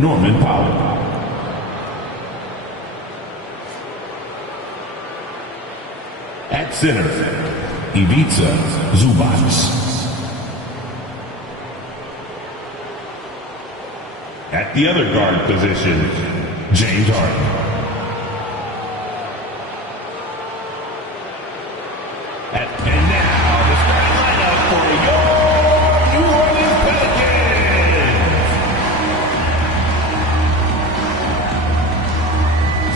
Norman Powell. At center, Ivica Zubac. At the other guard position, James Harden. And now the starting lineup for your New Orleans Pelicans.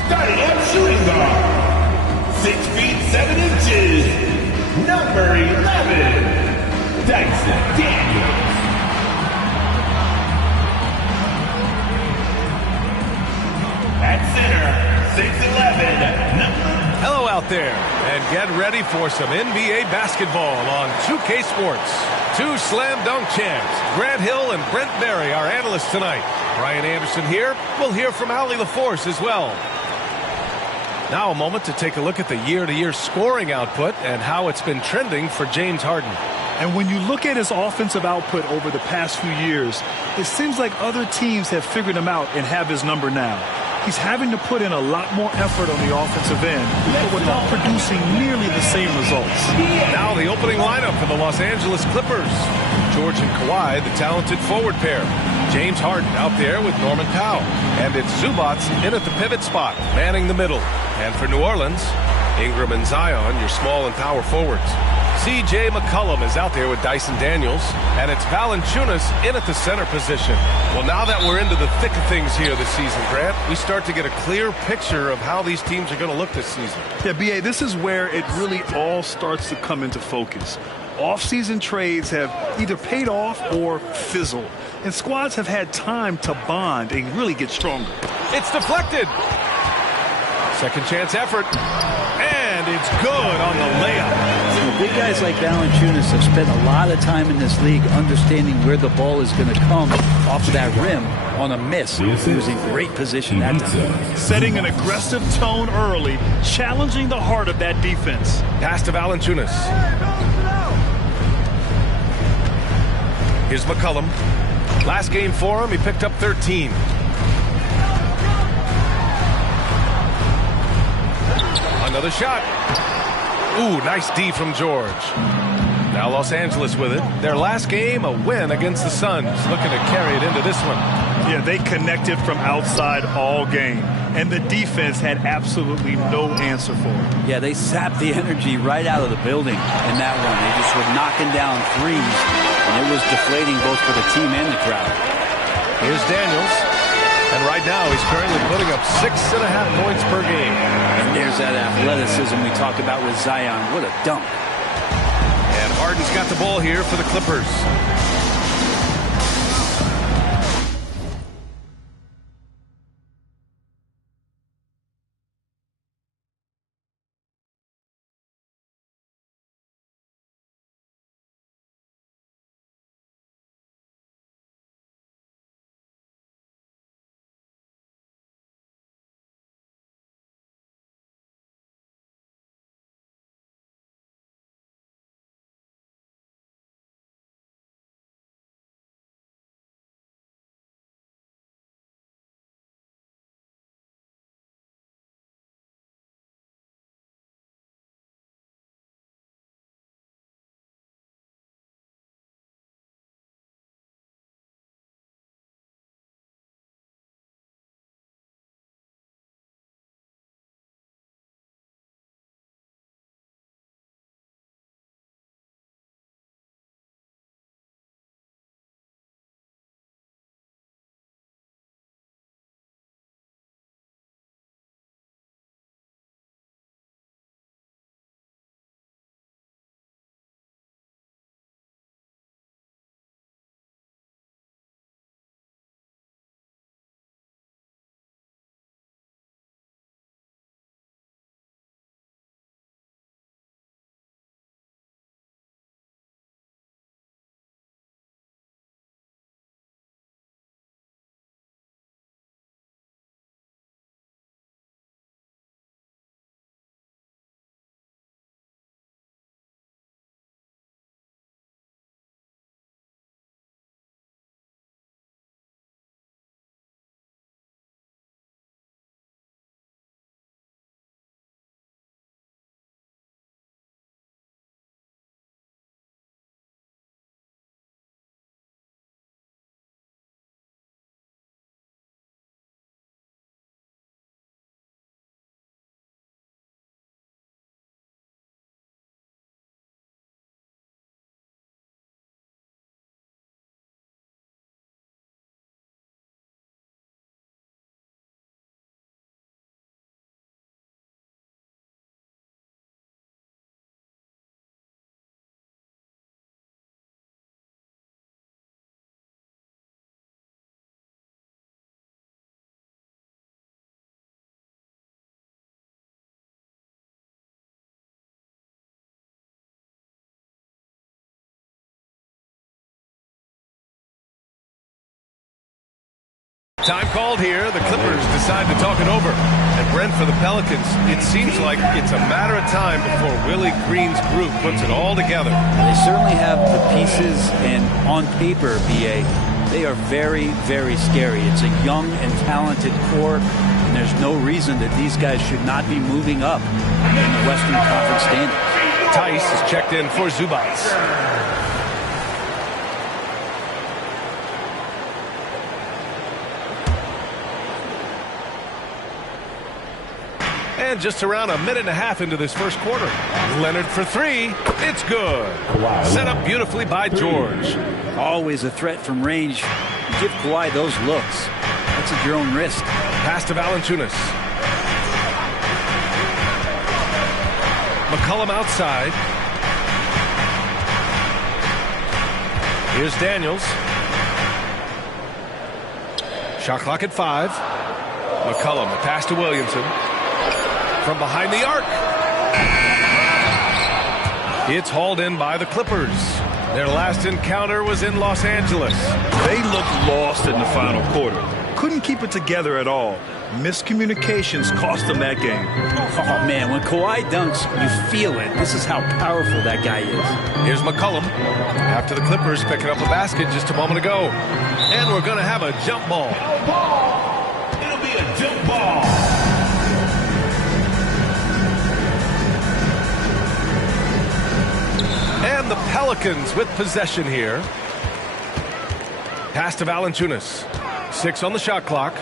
Starting at shooting guard, 6 feet 7 inches, number 11, Dyson Daniels. At center, 6'11", number. Hello out there, and get ready for some NBA basketball on 2K Sports. Two slam dunk champs, Grant Hill and Brent Berry, our analysts tonight. Brian Anderson here. We'll hear from Allie LaForce as well. Now a moment to take a look at the year-to-year scoring output and how it's been trending for James Harden. And when you look at his offensive output over the past few years, it seems like other teams have figured him out and have his number now. He's having to put in a lot more effort on the offensive end, but without producing nearly the same results. Now the opening lineup for the Los Angeles Clippers. George and Kawhi, the talented forward pair. James Harden out there with Norman Powell. And it's Zubac in at the pivot spot, manning the middle. And for New Orleans, Ingram and Zion, your small and power forwards. C.J. McCollum is out there with Dyson Daniels, and it's Valanciunas in at the center position. Well, now that we're into the thick of things here this season, Grant, we start to get a clear picture of how these teams are going to look this season. Yeah, B.A., this is where it really all starts to come into focus. Off-season trades have either paid off or fizzled, and squads have had time to bond and really get stronger. It's deflected. Second chance effort. And it's good on the layup. Big guys like Valanciunas have spent a lot of time in this league understanding where the ball is going to come off of that rim on a miss. He was in great position that time. Setting an aggressive tone early, challenging the heart of that defense. Pass to Valanciunas. Here's McCollum. Last game for him, he picked up 13. Another shot. Ooh, nice D from George. Now Los Angeles with it. Their last game, a win against the Suns. Looking to carry it into this one. Yeah, they connected from outside all game. And the defense had absolutely no answer for it. Yeah, they sapped the energy right out of the building in that one. They just were knocking down threes. And it was deflating both for the team and the crowd. Here's Daniels. And right now, he's currently putting up 6.5 points per game. And there's that athleticism we talked about with Zion. What a dunk. And Harden's got the ball here for the Clippers. Time called here. The Clippers decide to talk it over. And Brent, for the Pelicans, it seems like it's a matter of time before Willie Green's group puts it all together. They certainly have the pieces, and on paper, BA, they are very, very scary. It's a young and talented core, and there's no reason that these guys should not be moving up in the Western Conference standings. Tice is checked in for Zubats. And just around a minute and a half into this first quarter. Leonard for three. It's good. Set up beautifully by George. Always a threat from range. You give Kawhi those looks. That's at your own risk. Pass to Valanciunas. McCollum outside. Here's Daniels. Shot clock at 5. McCollum, a pass to Williamson. From behind the arc. It's hauled in by the Clippers. Their last encounter was in Los Angeles. They looked lost in the final quarter. Couldn't keep it together at all. Miscommunications cost them that game. Oh, man, when Kawhi dunks, you feel it. This is how powerful that guy is. Here's McCollum. After the Clippers picking up a basket just a moment ago. And we're going to have a jump ball. It'll be a jump ball. And the Pelicans with possession here. Pass to Valanciunas. 6 on the shot clock.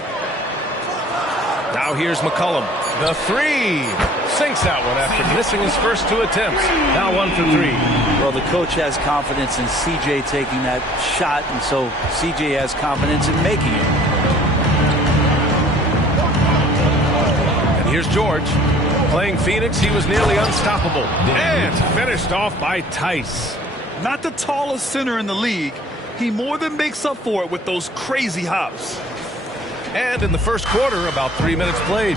Now here's McCollum. The three. Sinks that one after missing his first 2 attempts. Now 1 for 3. Well, the coach has confidence in CJ taking that shot, and so CJ has confidence in making it. And here's George. Playing Phoenix, he was nearly unstoppable. And finished off by Tice. Not the tallest center in the league. He more than makes up for it with those crazy hops. And in the first quarter, about 3 minutes played.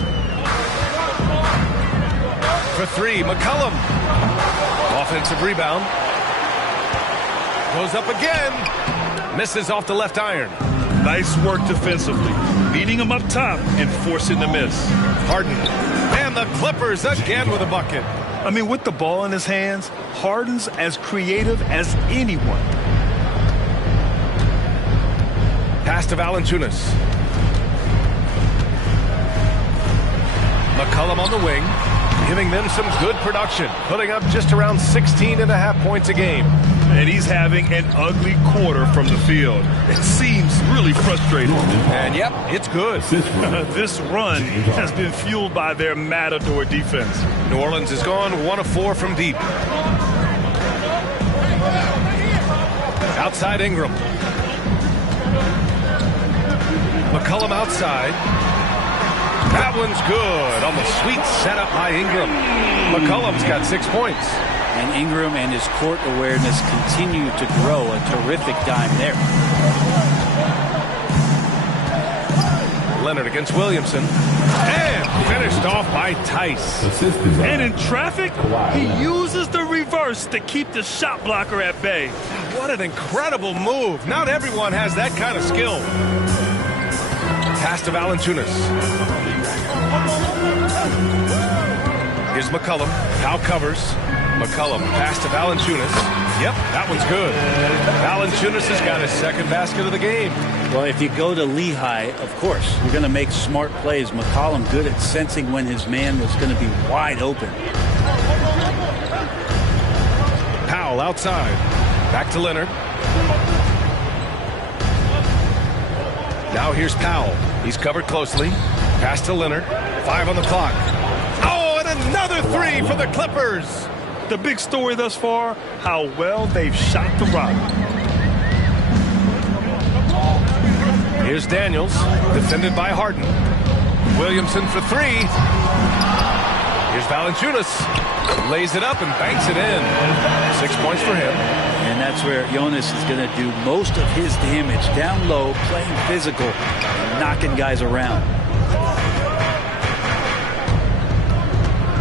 For 3, McCollum. Offensive rebound. Goes up again. Misses off the left iron. Nice work defensively. Beating him up top and forcing the miss. Harden. And the Clippers again with a bucket. I mean, with the ball in his hands, Harden's as creative as anyone. Pass to Valanciunas. McCollum on the wing, giving them some good production, putting up just around 16.5 points a game. And he's having an ugly quarter from the field. It seems really frustrating. And yep, it's good. This run has been fueled by their matador defense. New Orleans has gone 1 of 4 from deep. Outside Ingram. McCollum outside. That one's good on the sweet setup by Ingram. McCollum's got 6 points. And Ingram and his court awareness continue to grow. A terrific dime there. Leonard against Williamson. And finished off by Tice. And in traffic, he uses the reverse to keep the shot blocker at bay. What an incredible move. Not everyone has that kind of skill. Pass to Valanciunas. Here's McCollum. Powell covers. McCollum pass to Valanciunas. Yep, that one's good. Valanciunas has got his second basket of the game. Well, if you go to Lehigh, of course, you're going to make smart plays. McCollum good at sensing when his man was going to be wide open. Powell outside. Back to Leonard. Now here's Powell. He's covered closely. Pass to Leonard. 5 on the clock. Oh, and another 3 for the Clippers. The big story thus far, how well they've shot the rock. Here's Daniels, defended by Harden. Williamson for 3. Here's Valanciunas. Lays it up and banks it in. 6 points for him. And that's where Jonas is going to do most of his damage. Down low, playing physical, and knocking guys around.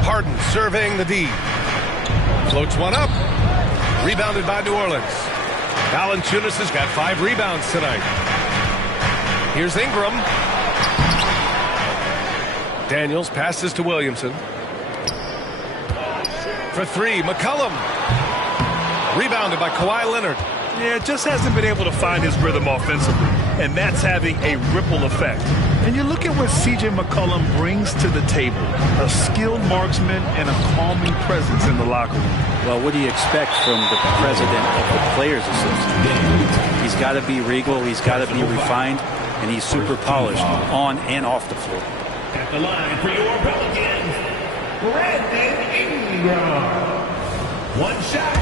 Harden surveying the D. Floats one up. Rebounded by New Orleans. Valanciunas has got 5 rebounds tonight. Here's Ingram. Daniels passes to Williamson. For three, McCollum. Rebounded by Kawhi Leonard. Yeah, just hasn't been able to find his rhythm offensively, and that's having a ripple effect. And you look at what C.J. McCollum brings to the table, a skilled marksman and a calming presence in the locker room. Well, what do you expect from the president of the Players Association? He's got to be regal, he's got to be refined, and he's super polished on and off the floor. At the line for your Pelicans, Brandon Ingram. One shot.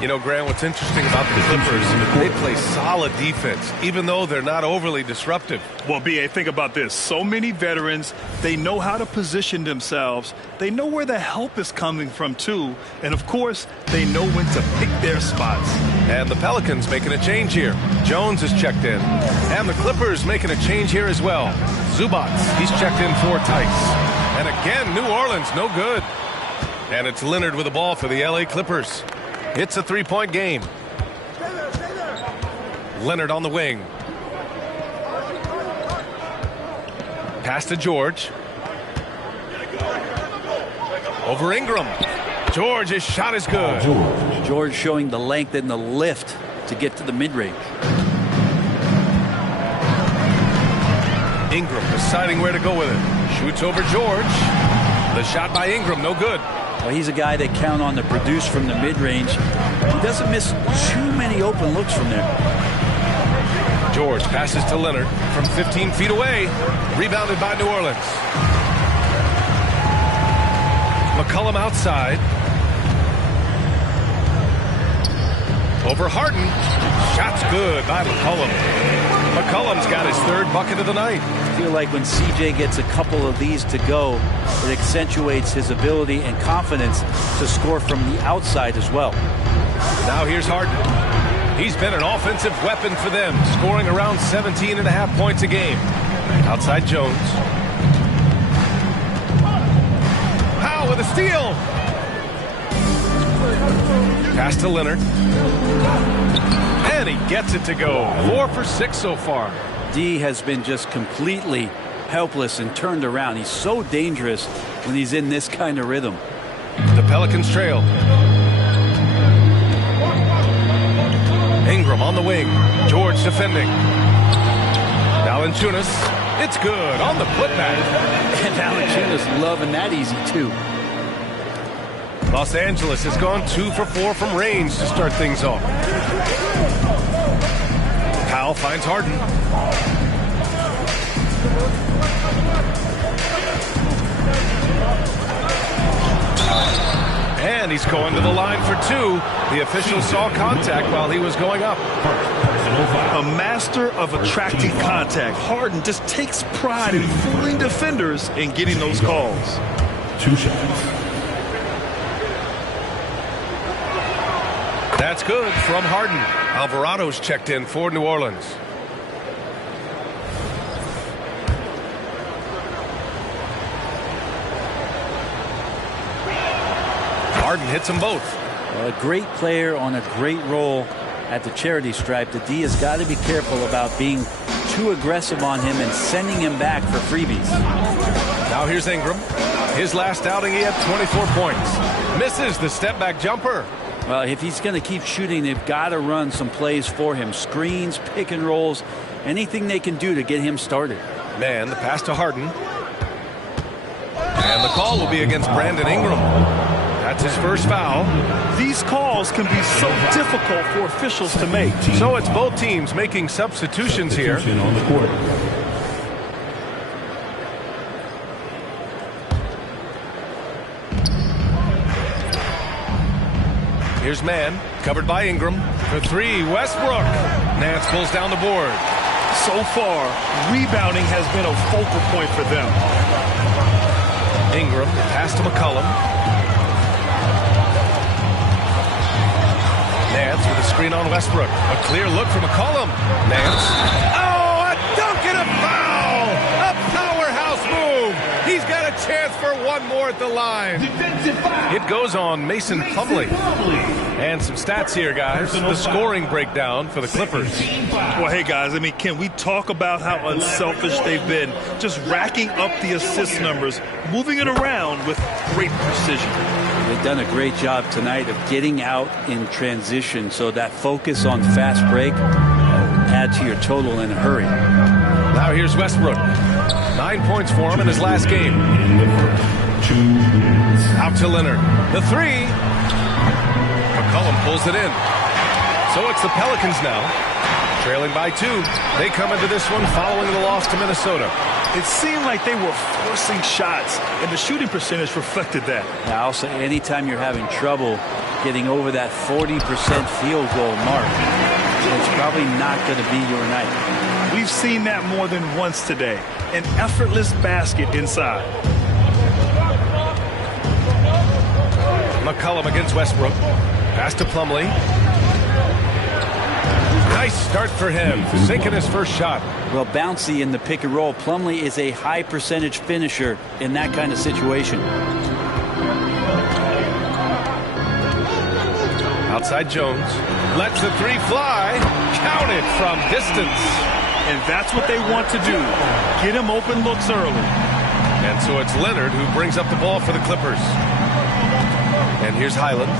You know, Grant, what's interesting about the Clippers, they play solid defense, even though they're not overly disruptive. Well, B.A., think about this. So many veterans, they know how to position themselves. They know where the help is coming from, too. And, of course, they know when to pick their spots. And the Pelicans making a change here. Jones is checked in. And the Clippers making a change here as well. Zubac, he's checked in for Tice. And again, New Orleans, no good. And it's Leonard with the ball for the LA Clippers. It's a three-point game. Leonard on the wing. Pass to George. Over Ingram. George, his shot is good. George showing the length and the lift to get to the mid-range. Ingram deciding where to go with it. Shoots over George. The shot by Ingram, no good. Well, he's a guy they count on to produce from the mid-range. He doesn't miss too many open looks from there. George passes to Leonard from 15 feet away. Rebounded by New Orleans. McCollum outside. Over Harden. Shot's good by McCollum. McCollum's got his third bucket of the night. I feel like when CJ gets a couple of these to go, it accentuates his ability and confidence to score from the outside as well. Now here's Harden. He's been an offensive weapon for them, scoring around 17.5 points a game. Outside Jones. Powell with a steal. Pass to Leonard. And he gets it to go. 4 for 6 so far. D has been just completely helpless and turned around. He's so dangerous when he's in this kind of rhythm. The Pelicans trail. Ingram on the wing. George defending. Valanciunas. It's good on the putback. And Valanciunas loving that easy too. Los Angeles has gone 2 for 4 from range to start things off. Powell finds Harden. And he's going to the line for 2. The official saw contact while he was going up. A master of attracting contact. Harden just takes pride in fooling defenders and getting those calls. 2 shots. That's good from Harden. Alvarado's checked in for New Orleans. Harden hits them both. Well, a great player on a great role at the charity stripe. The D has got to be careful about being too aggressive on him and sending him back for freebies. Now here's Ingram. His last outing, he had 24 points. Misses the step-back jumper. Well, if he's going to keep shooting, they've got to run some plays for him. Screens, pick and rolls, anything they can do to get him started. Man, the pass to Harden. And the call will be against Brandon Ingram. That's his first foul. These calls can be so difficult for officials to make. So it's both teams making substitutions here. On the court. Here's Mann, covered by Ingram. For 3, Westbrook. Nance pulls down the board. So far, rebounding has been a focal point for them. Ingram, pass to McCollum. Nance with a screen on Westbrook. A clear look for McCollum. Nance. Oh, a dunk and a foul! A powerhouse move! He's got a chance for one more at the line. Defensive foul. It goes on Mason Plumlee. And some stats here, guys. The scoring breakdown for the Clippers. Well, hey, guys, I mean, can we talk about how unselfish they've been? Just racking up the assist numbers, moving it around with great precision. They've done a great job tonight of getting out in transition, so that focus on fast break add to your total in a hurry. Now here's Westbrook. 9 points for him in his last game. Out to Leonard. The three. McCollum pulls it in. So it's the Pelicans now, trailing by 2. They come into this one following the loss to Minnesota. It seemed like they were forcing shots, and the shooting percentage reflected that. Now, also, anytime you're having trouble getting over that 40% field goal mark, it's probably not going to be your night. We've seen that more than once today. An effortless basket inside. McCollum against Westbrook. Pass to Plumlee. Nice start for him, sinking his first shot. Well, bouncy in the pick and roll. Plumlee is a high percentage finisher in that kind of situation. Outside Jones. Lets the three fly. Counted from distance. And that's what they want to do. Get him open looks early. And so it's Leonard who brings up the ball for the Clippers. And here's Highland.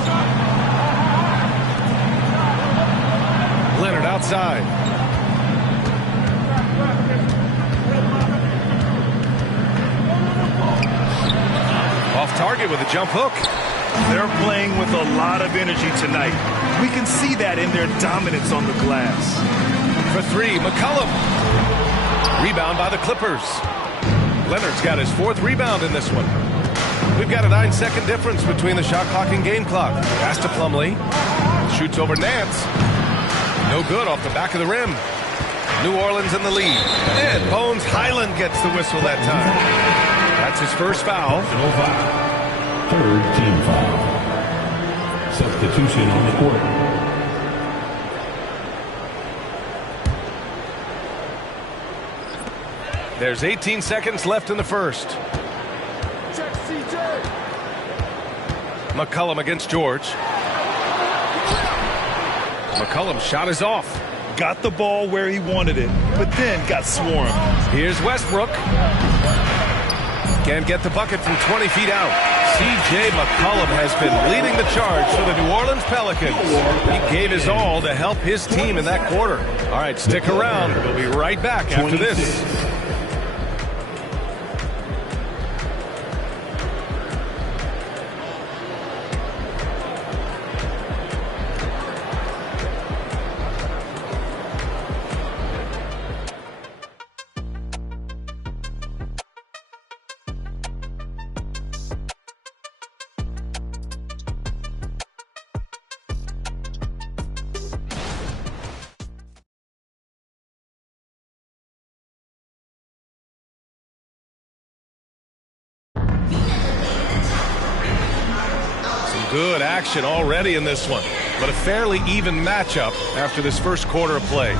Leonard outside. Off target with a jump hook. They're playing with a lot of energy tonight. We can see that in their dominance on the glass. For three, McCollum. Rebound by the Clippers. Leonard's got his 4th rebound in this one. We've got a 9-second difference between the shot clock and game clock. Pass to Plumlee. Shoots over Nance. No good off the back of the rim. New Orleans in the lead. And Bones Highland gets the whistle that time. That's his first foul. 3rd team foul. Substitution on the court. There's 18 seconds left in the first. McCollum against George. McCollum's shot is off. Got the ball where he wanted it, but then got swarmed. Here's Westbrook. Can't get the bucket from 20 feet out. C.J. McCollum has been leading the charge for the New Orleans Pelicans. He gave his all to help his team in that quarter. All right, stick around. We'll be right back after this. Good action already in this one, but a fairly even matchup after this first quarter of play.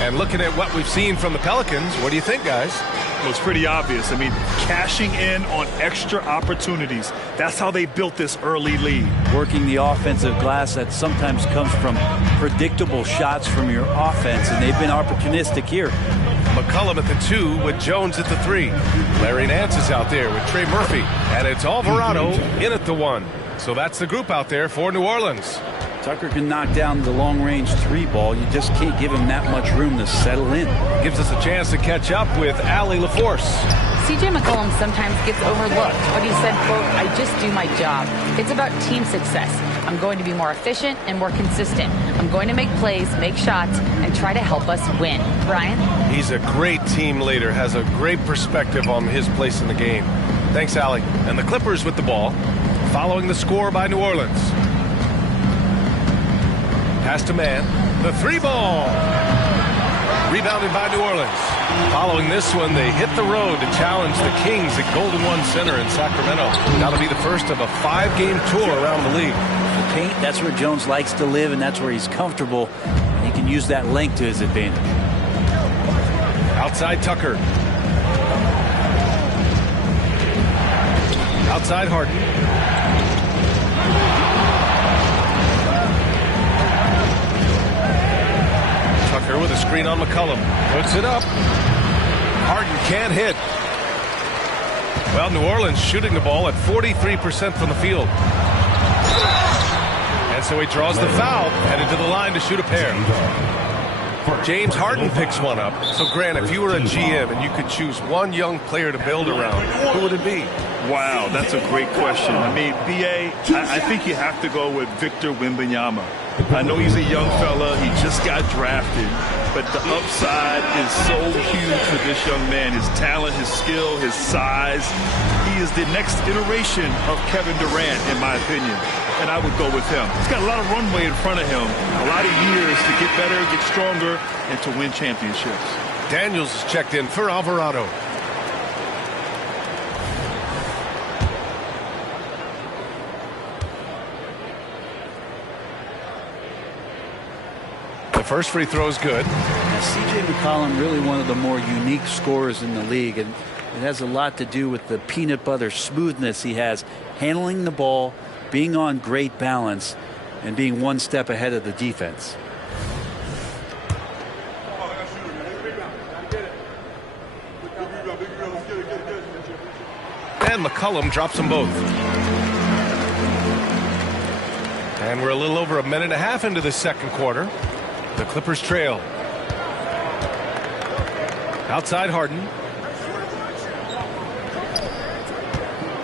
And looking at what we've seen from the Pelicans, what do you think, guys? Well, it's pretty obvious. I mean, cashing in on extra opportunities. That's how they built this early lead. Working the offensive glass that sometimes comes from predictable shots from your offense, and they've been opportunistic here. McCollum at the 2 with Jones at the 3. Larry Nance is out there with Trey Murphy, and it's Alvarado in at the 1. So that's the group out there for New Orleans. Tucker can knock down the long-range 3 ball. You just can't give him that much room to settle in. Gives us a chance to catch up with Allie LaForce. C.J. McCollum sometimes gets overlooked, but he said, quote, "I just do my job. It's about team success. I'm going to be more efficient and more consistent. I'm going to make plays, make shots, and try to help us win." Brian? He's a great team leader, has a great perspective on his place in the game. Thanks, Allie. And the Clippers with the ball, following the score by New Orleans. Pass to Man. The 3 ball. Rebounded by New Orleans. Following this one, they hit the road to challenge the Kings at Golden One Center in Sacramento. That'll be the first of a 5-game tour around the league. The paint, that's where Jones likes to live, and that's where he's comfortable. He can use that length to his advantage. Outside Tucker. Outside Harden. Tucker with a screen on McCollum. Puts it up. Harden can't hit. Well, New Orleans shooting the ball at 43% from the field. And so he draws the foul, headed to the line to shoot a pair. James Harden picks one up. So, Grant, if you were a GM and you could choose one young player to build around, who would it be? Wow, that's a great question. I mean, B.A., I think you have to go with Victor Wembanyama. I know he's a young fella. He just got drafted. But the upside is so huge for this young man. His talent, his skill, his size. He is the next iteration of Kevin Durant, in my opinion. And I would go with him. He's got a lot of runway in front of him. A lot of years to get better, get stronger, and to win championships. Daniels is checked in for Alvarado. The first free throw is good. Now, C.J. McCollum, really one of the more unique scorers in the league, and it has a lot to do with the peanut butter smoothness he has, handling the ball, being on great balance, and being one step ahead of the defense. And McCollum drops them both. And we're a little over a minute and a half into the second quarter. The Clippers trail. Outside Harden.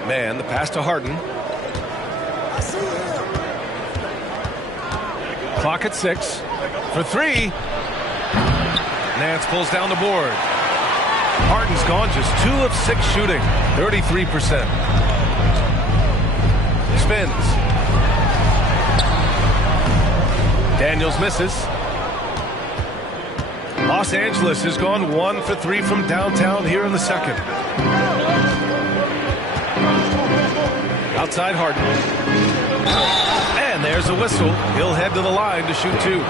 Man, the pass to Harden. Clock at 6. For 3. Nance pulls down the board. Harden's gone just 2 of 6 shooting. 33%. Spins. Daniels misses. Los Angeles has gone 1 for 3 from downtown here in the second. Outside Harden. And there's a whistle. He'll head to the line to shoot 2.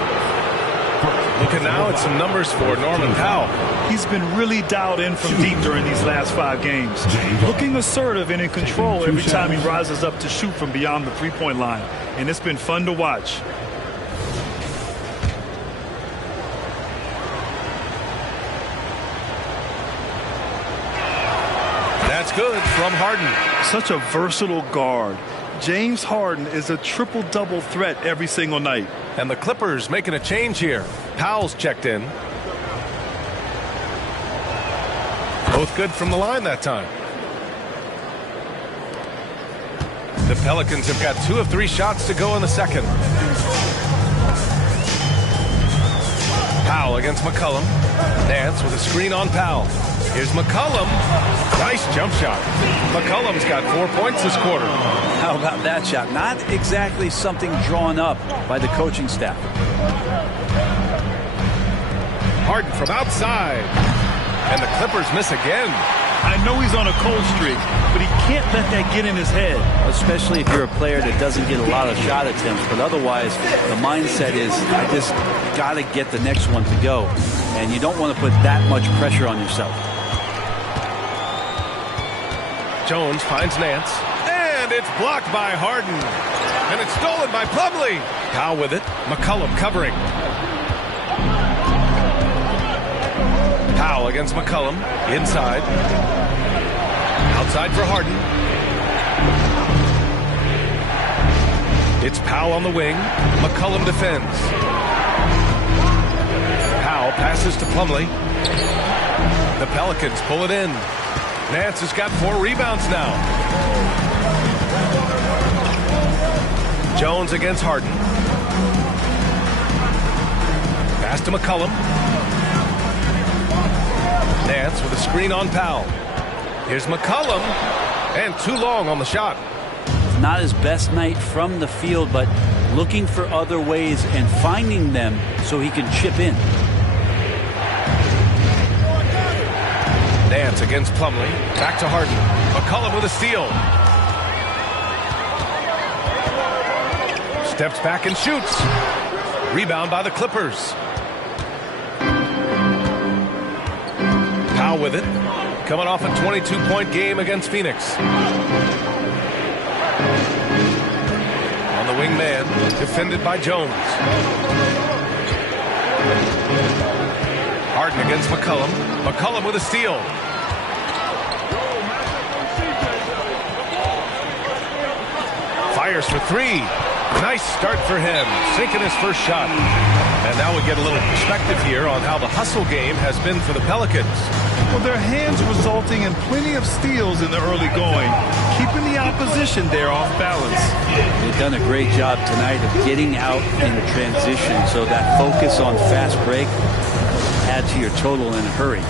Looking now at some numbers for Norman Powell. He's been really dialed in from deep during these last 5 games. Looking assertive and in control every time he rises up to shoot from beyond the three-point line. And it's been fun to watch. That's good from Harden. Such a versatile guard. James Harden is a triple-double threat every single night. And the Clippers making a change here. Powell's checked in. Both good from the line that time. The Pelicans have got 2 of 3 shots to go in the second. Powell against McCollum. Nance with a screen on Powell. Here's McCollum. Nice jump shot. McCollum's got 4 points this quarter. How about that shot? Not exactly something drawn up by the coaching staff. Harden from outside. And the Clippers miss again. I know he's on a cold streak, but he can't let that get in his head. Especially if you're a player that doesn't get a lot of shot attempts. But otherwise, the mindset is, I just got to get the next one to go. And you don't want to put that much pressure on yourself. Jones finds Nance. And it's blocked by Harden. And it's stolen by Plumlee. Powell with it. McCollum covering. Powell against McCollum. Inside. Outside for Harden. It's Powell on the wing. McCollum defends. Powell passes to Plumlee. The Pelicans pull it in. Nance has got 4 rebounds now. Jones against Harden. Pass to McCollum. Nance with a screen on Powell. Here's McCollum. And too long on the shot. Not his best night from the field, but looking for other ways and finding them so he can chip in. Nance against Plumlee. Back to Harden. McCollum with a steal. Steps back and shoots. Rebound by the Clippers. Powell with it. Coming off a 22-point game against Phoenix. the wing man, defended by Jones. Harden against McCollum. McCollum with a steal. Fires for three. Nice start for him, sinking his first shot. And now we get a little perspective here on how the hustle game has been for the Pelicans. Well, their hands resulting in plenty of steals in the early going, keeping the opposition there off balance. They've done a great job tonight of getting out in the transition, so that focus on fast break add to your total in a hurry.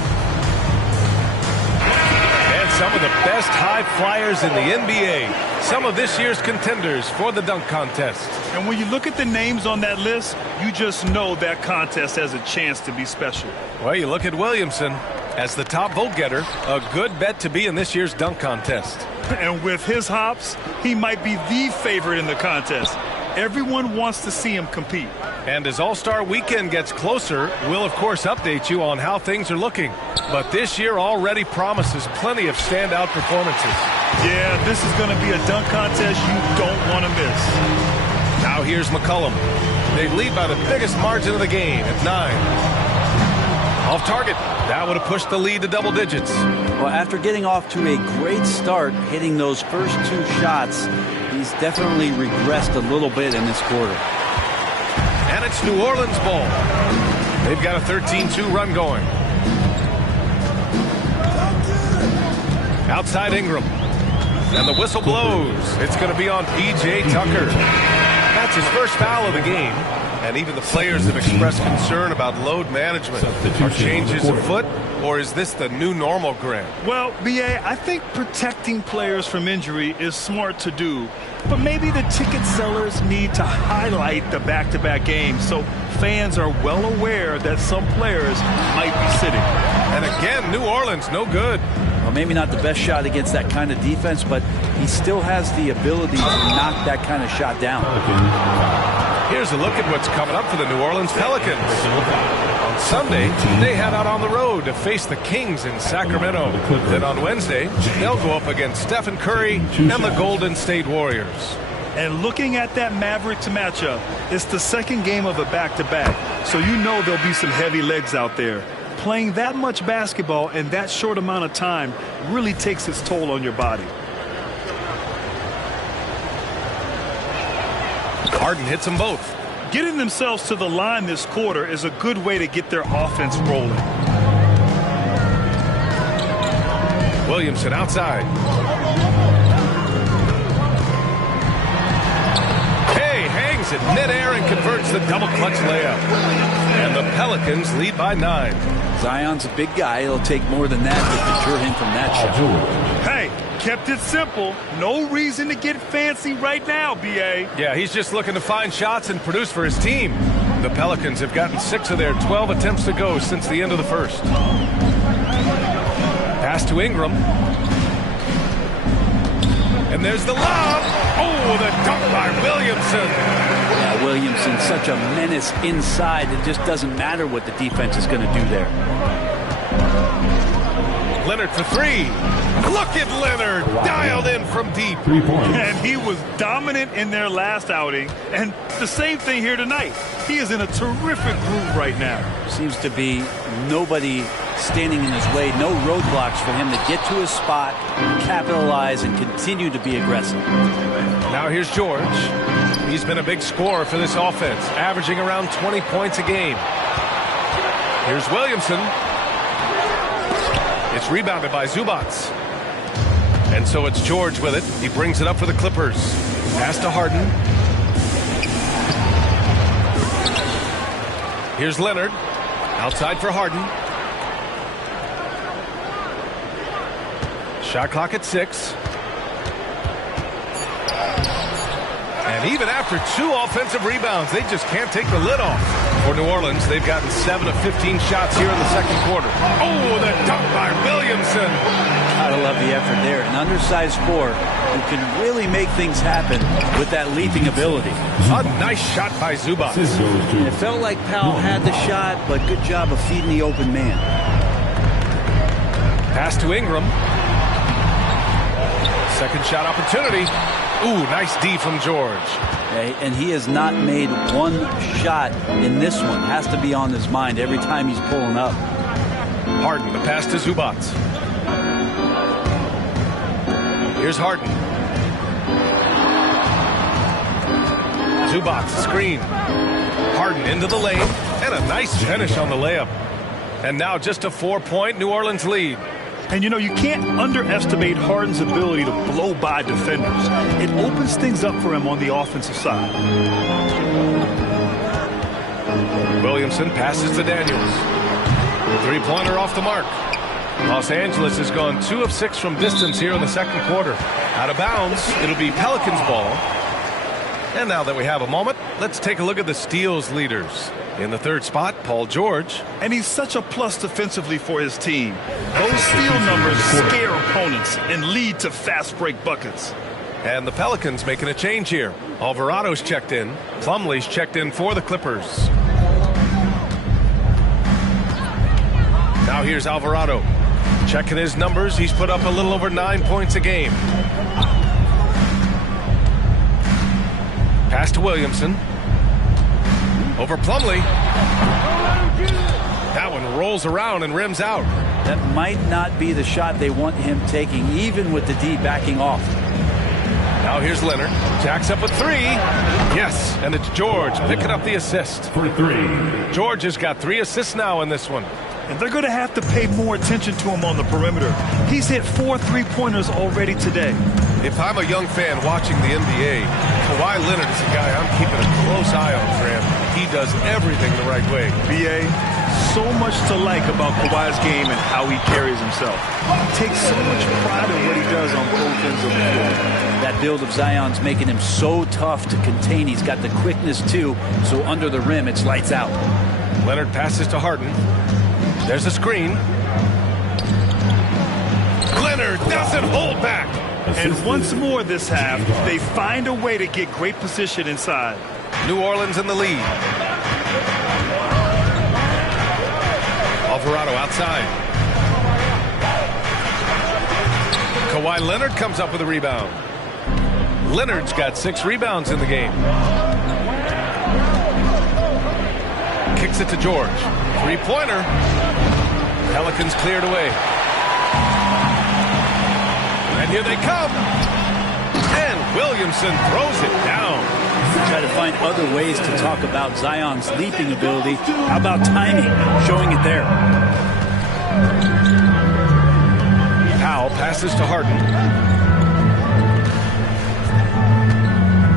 And some of the best high flyers in the NBA. Some of this year's contenders for the dunk contest. And when you look at the names on that list, you just know that contest has a chance to be special. Well, you look at Williamson as the top vote getter, a good bet to be in this year's dunk contest. And with his hops, he might be the favorite in the contest. Everyone wants to see him compete. And as All-Star Weekend gets closer, we'll of course update you on how things are looking. But this year already promises plenty of standout performances. Yeah, this is going to be a dunk contest you don't want to miss. Now here's McCollum. They lead by the biggest margin of the game at 9. Off target. That would have pushed the lead to double digits. Well, after getting off to a great start, hitting those first two shots, he's definitely regressed a little bit in this quarter. And it's New Orleans ball. They've got a 13-2 run going. Outside Ingram. And the whistle blows. It's going to be on P.J. Tucker. That's his first foul of the game. And even the players have expressed concern about load management. Are changes afoot, or is this the new normal, Grant? Well, B.A., I think protecting players from injury is smart to do. But maybe the ticket sellers need to highlight the back-to-back games so fans are well aware that some players might be sitting. And again, New Orleans, no good. Well, maybe not the best shot against that kind of defense, but he still has the ability to knock that kind of shot down. Here's a look at what's coming up for the New Orleans Pelicans. On Sunday, they head out on the road to face the Kings in Sacramento. Then on Wednesday, they'll go up against Stephen Curry and the Golden State Warriors. And looking at that Mavericks matchup, it's the second game of a back-to-back, so you know there'll be some heavy legs out there. Playing that much basketball in that short amount of time really takes its toll on your body. Harden hits them both. Getting themselves to the line this quarter is a good way to get their offense rolling. Williamson outside. Hey, hangs it midair and converts the double clutch layup. And the Pelicans lead by 9. Zion's a big guy. It'll take more than that to deter him from that shot. Hey, kept it simple. No reason to get fancy right now, B.A. Yeah, he's just looking to find shots and produce for his team. The Pelicans have gotten 6 of their 12 attempts to go since the end of the first. Pass to Ingram. And there's the lob. Oh, the dunk by Williamson. Yeah, Williamson, such a menace inside. It just doesn't matter what the defense is going to do there. Leonard for 3. Look at Leonard, dialed in from deep. 3 points. And he was dominant in their last outing. And the same thing here tonight. He is in a terrific groove right now. Seems to be nobody standing in his way, no roadblocks for him to get to his spot, capitalize, and continue to be aggressive. Now here's George. He's been a big scorer for this offense, averaging around 20 points a game. Here's Williamson. It's rebounded by Zubats. And so it's George with it. He brings it up for the Clippers. Pass to Harden. Here's Leonard. Outside for Harden. Shot clock at 6. And even after 2 offensive rebounds, they just can't take the lid off. For New Orleans, they've gotten 7 of 15 shots here in the second quarter. Oh, the dunk by Williamson. Gotta love the effort there. An undersized 4 who can really make things happen with that leaping ability. A nice shot by Zubac. It felt like Powell had the shot, but good job of feeding the open man. Pass to Ingram. Second shot opportunity. Ooh, nice D from George. And he has not made one shot in this one. Has to be on his mind every time he's pulling up. Harden, the pass to Zubac. Here's Harden. Zubac, screen. Harden into the lane, and a nice finish on the layup. And now just a 4-point New Orleans lead. And, you know, you can't underestimate Harden's ability to blow by defenders. It opens things up for him on the offensive side. Williamson passes to Daniels. Three-pointer off the mark. Los Angeles has gone 2 of 6 from distance here in the second quarter. Out of bounds, it'll be Pelicans ball. And now that we have a moment, let's take a look at the steals leaders. In the third spot, Paul George. And he's such a plus defensively for his team. Those steal numbers scare opponents and lead to fast break buckets. And the Pelicans making a change here. Alvarado's checked in. Plumlee's checked in for the Clippers. Now here's Alvarado. Checking his numbers, he's put up a little over 9 points a game. Pass to Williamson. Over Plumlee. That one rolls around and rims out. That might not be the shot they want him taking, even with the D backing off. Now here's Leonard. Jacks up with 3. Yes, and it's George picking up the assist. For 3. George has got 3 assists now in this one. And they're going to have to pay more attention to him on the perimeter. He's hit 4 3-pointers already today. If I'm a young fan watching the NBA, Kawhi Leonard is a guy I'm keeping a close eye on, Graham. He does everything the right way. BA, so much to like about Kawhi's game and how he carries himself. He takes so much pride in what he does on both ends of the floor. That build of Zion's making him so tough to contain. He's got the quickness, too, so under the rim, it's lights out. Leonard passes to Harden. There's a screen. Leonard doesn't hold back. And once more this half, they find a way to get great position inside. New Orleans in the lead. Alvarado outside. Kawhi Leonard comes up with a rebound. Leonard's got 6 rebounds in the game. Kicks it to George. 3-pointer. Pelicans cleared away. And here they come. And Williamson throws it down. Try to find other ways to talk about Zion's leaping ability. How about timing? Showing it there. Powell passes to Harden.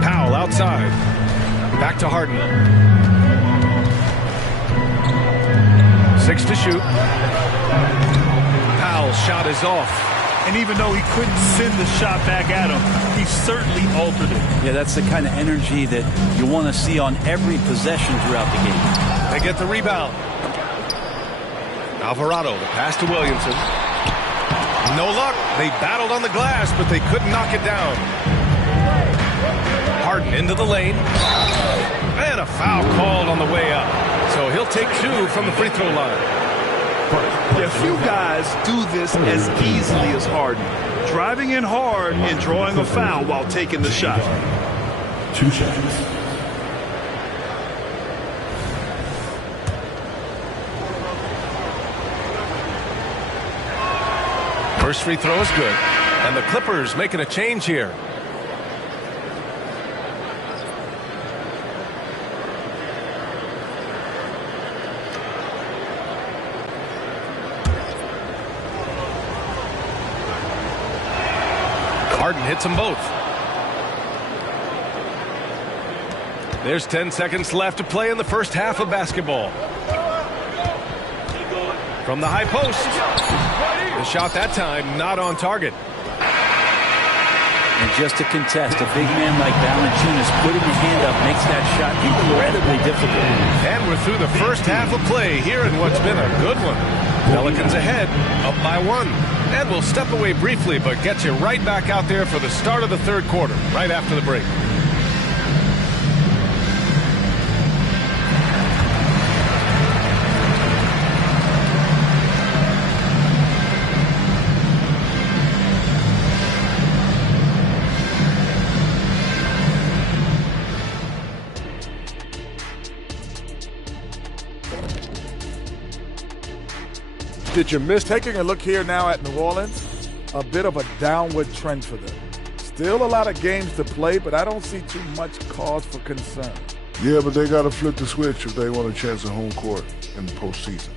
Powell outside. Back to Harden. 6 to shoot. Powell's shot is off. And even though he couldn't send the shot back at him, he certainly altered it. Yeah, that's the kind of energy that you want to see on every possession throughout the game. They get the rebound. Alvarado, the pass to Williamson. No luck. They battled on the glass, but they couldn't knock it down. Harden into the lane. And a foul called on the way up. So he'll take 2 from the free throw line. Yeah, few guys do this as easily as Harden. Driving in hard and drawing a foul while taking the shot. 2 shots. First free throw is good. And the Clippers making a change here. Harden hits them both. There's 10 seconds left to play in the first half of basketball. From the high post. The shot that time not on target. And just to contest, a big man like Valanciunas putting the hand up makes that shot incredibly difficult. And we're through the first half of play here in what's been a good one. Pelicans ahead, up by 1. And we'll step away briefly, but get you right back out there for the start of the third quarter, right after the break. did you miss? Taking a look here now at New Orleans, a bit of a downward trend for them. Still a lot of games to play, but I don't see too much cause for concern. Yeah, but they got to flip the switch if they want a chance at home court in the postseason.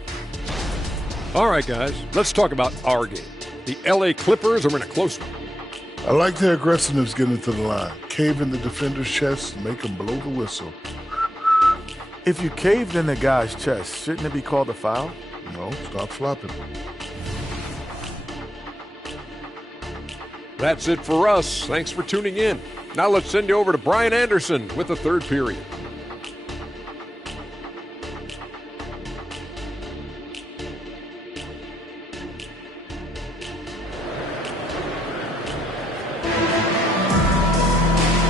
All right, guys, let's talk about our game. The LA Clippers are in a close one. I like their aggressiveness getting into the line. Cave in the defender's chest and make them blow the whistle. If you caved in the guy's chest, shouldn't it be called a foul? No, stop flopping. That's it for us. Thanks for tuning in. Now let's send you over to Brian Anderson with the third period.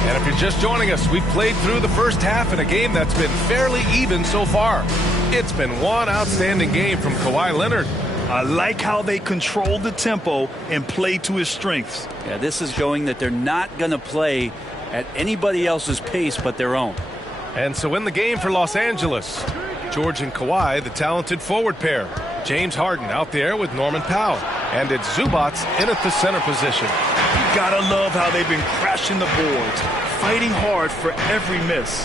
And if you're just joining us, we've played through the first half in a game that's been fairly even so far. It's been one outstanding game from Kawhi Leonard. I like how they controlled the tempo and played to his strengths. Yeah, this is showing that they're not going to play at anybody else's pace but their own. And so in the game for Los Angeles, George and Kawhi, the talented forward pair. James Harden out there with Norman Powell. And it's Zubac in at the center position. You gotta love how they've been crashing the boards, fighting hard for every miss.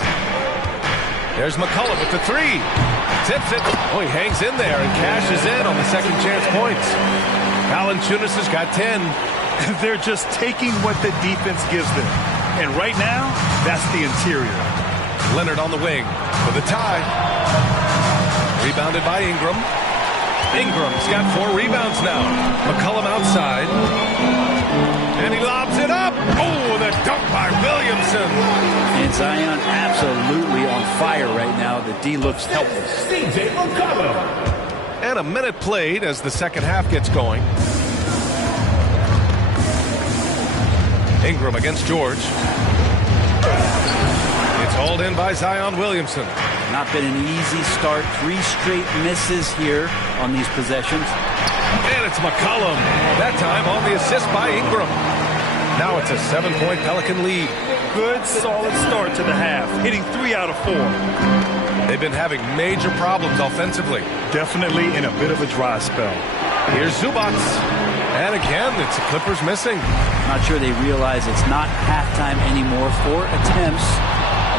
There's McCullough with the three. Tips it. Oh, he hangs in there and cashes in on the second chance points. Valanciunas has got 10. They're just taking what the defense gives them. And right now, that's the interior. Leonard on the wing for the tie. Rebounded by Ingram. Ingram's got 4 rebounds now. McCollum outside. And he lobs it up. Oh, the dunk by Williamson. And Zion absolutely on fire right now. The D looks helpless. And a minute played as the second half gets going. Ingram against George. It's hauled in by Zion Williamson. Not been an easy start. 3 straight misses here on these possessions. And it's McCollum. That time on the assist by Ingram. Now it's a 7-point Pelican lead. Good, solid start to the half, hitting 3 out of 4. They've been having major problems offensively. Definitely in a bit of a dry spell. Here's Zubac. And again, it's the Clippers missing. Not sure they realize it's not halftime anymore. 4 attempts,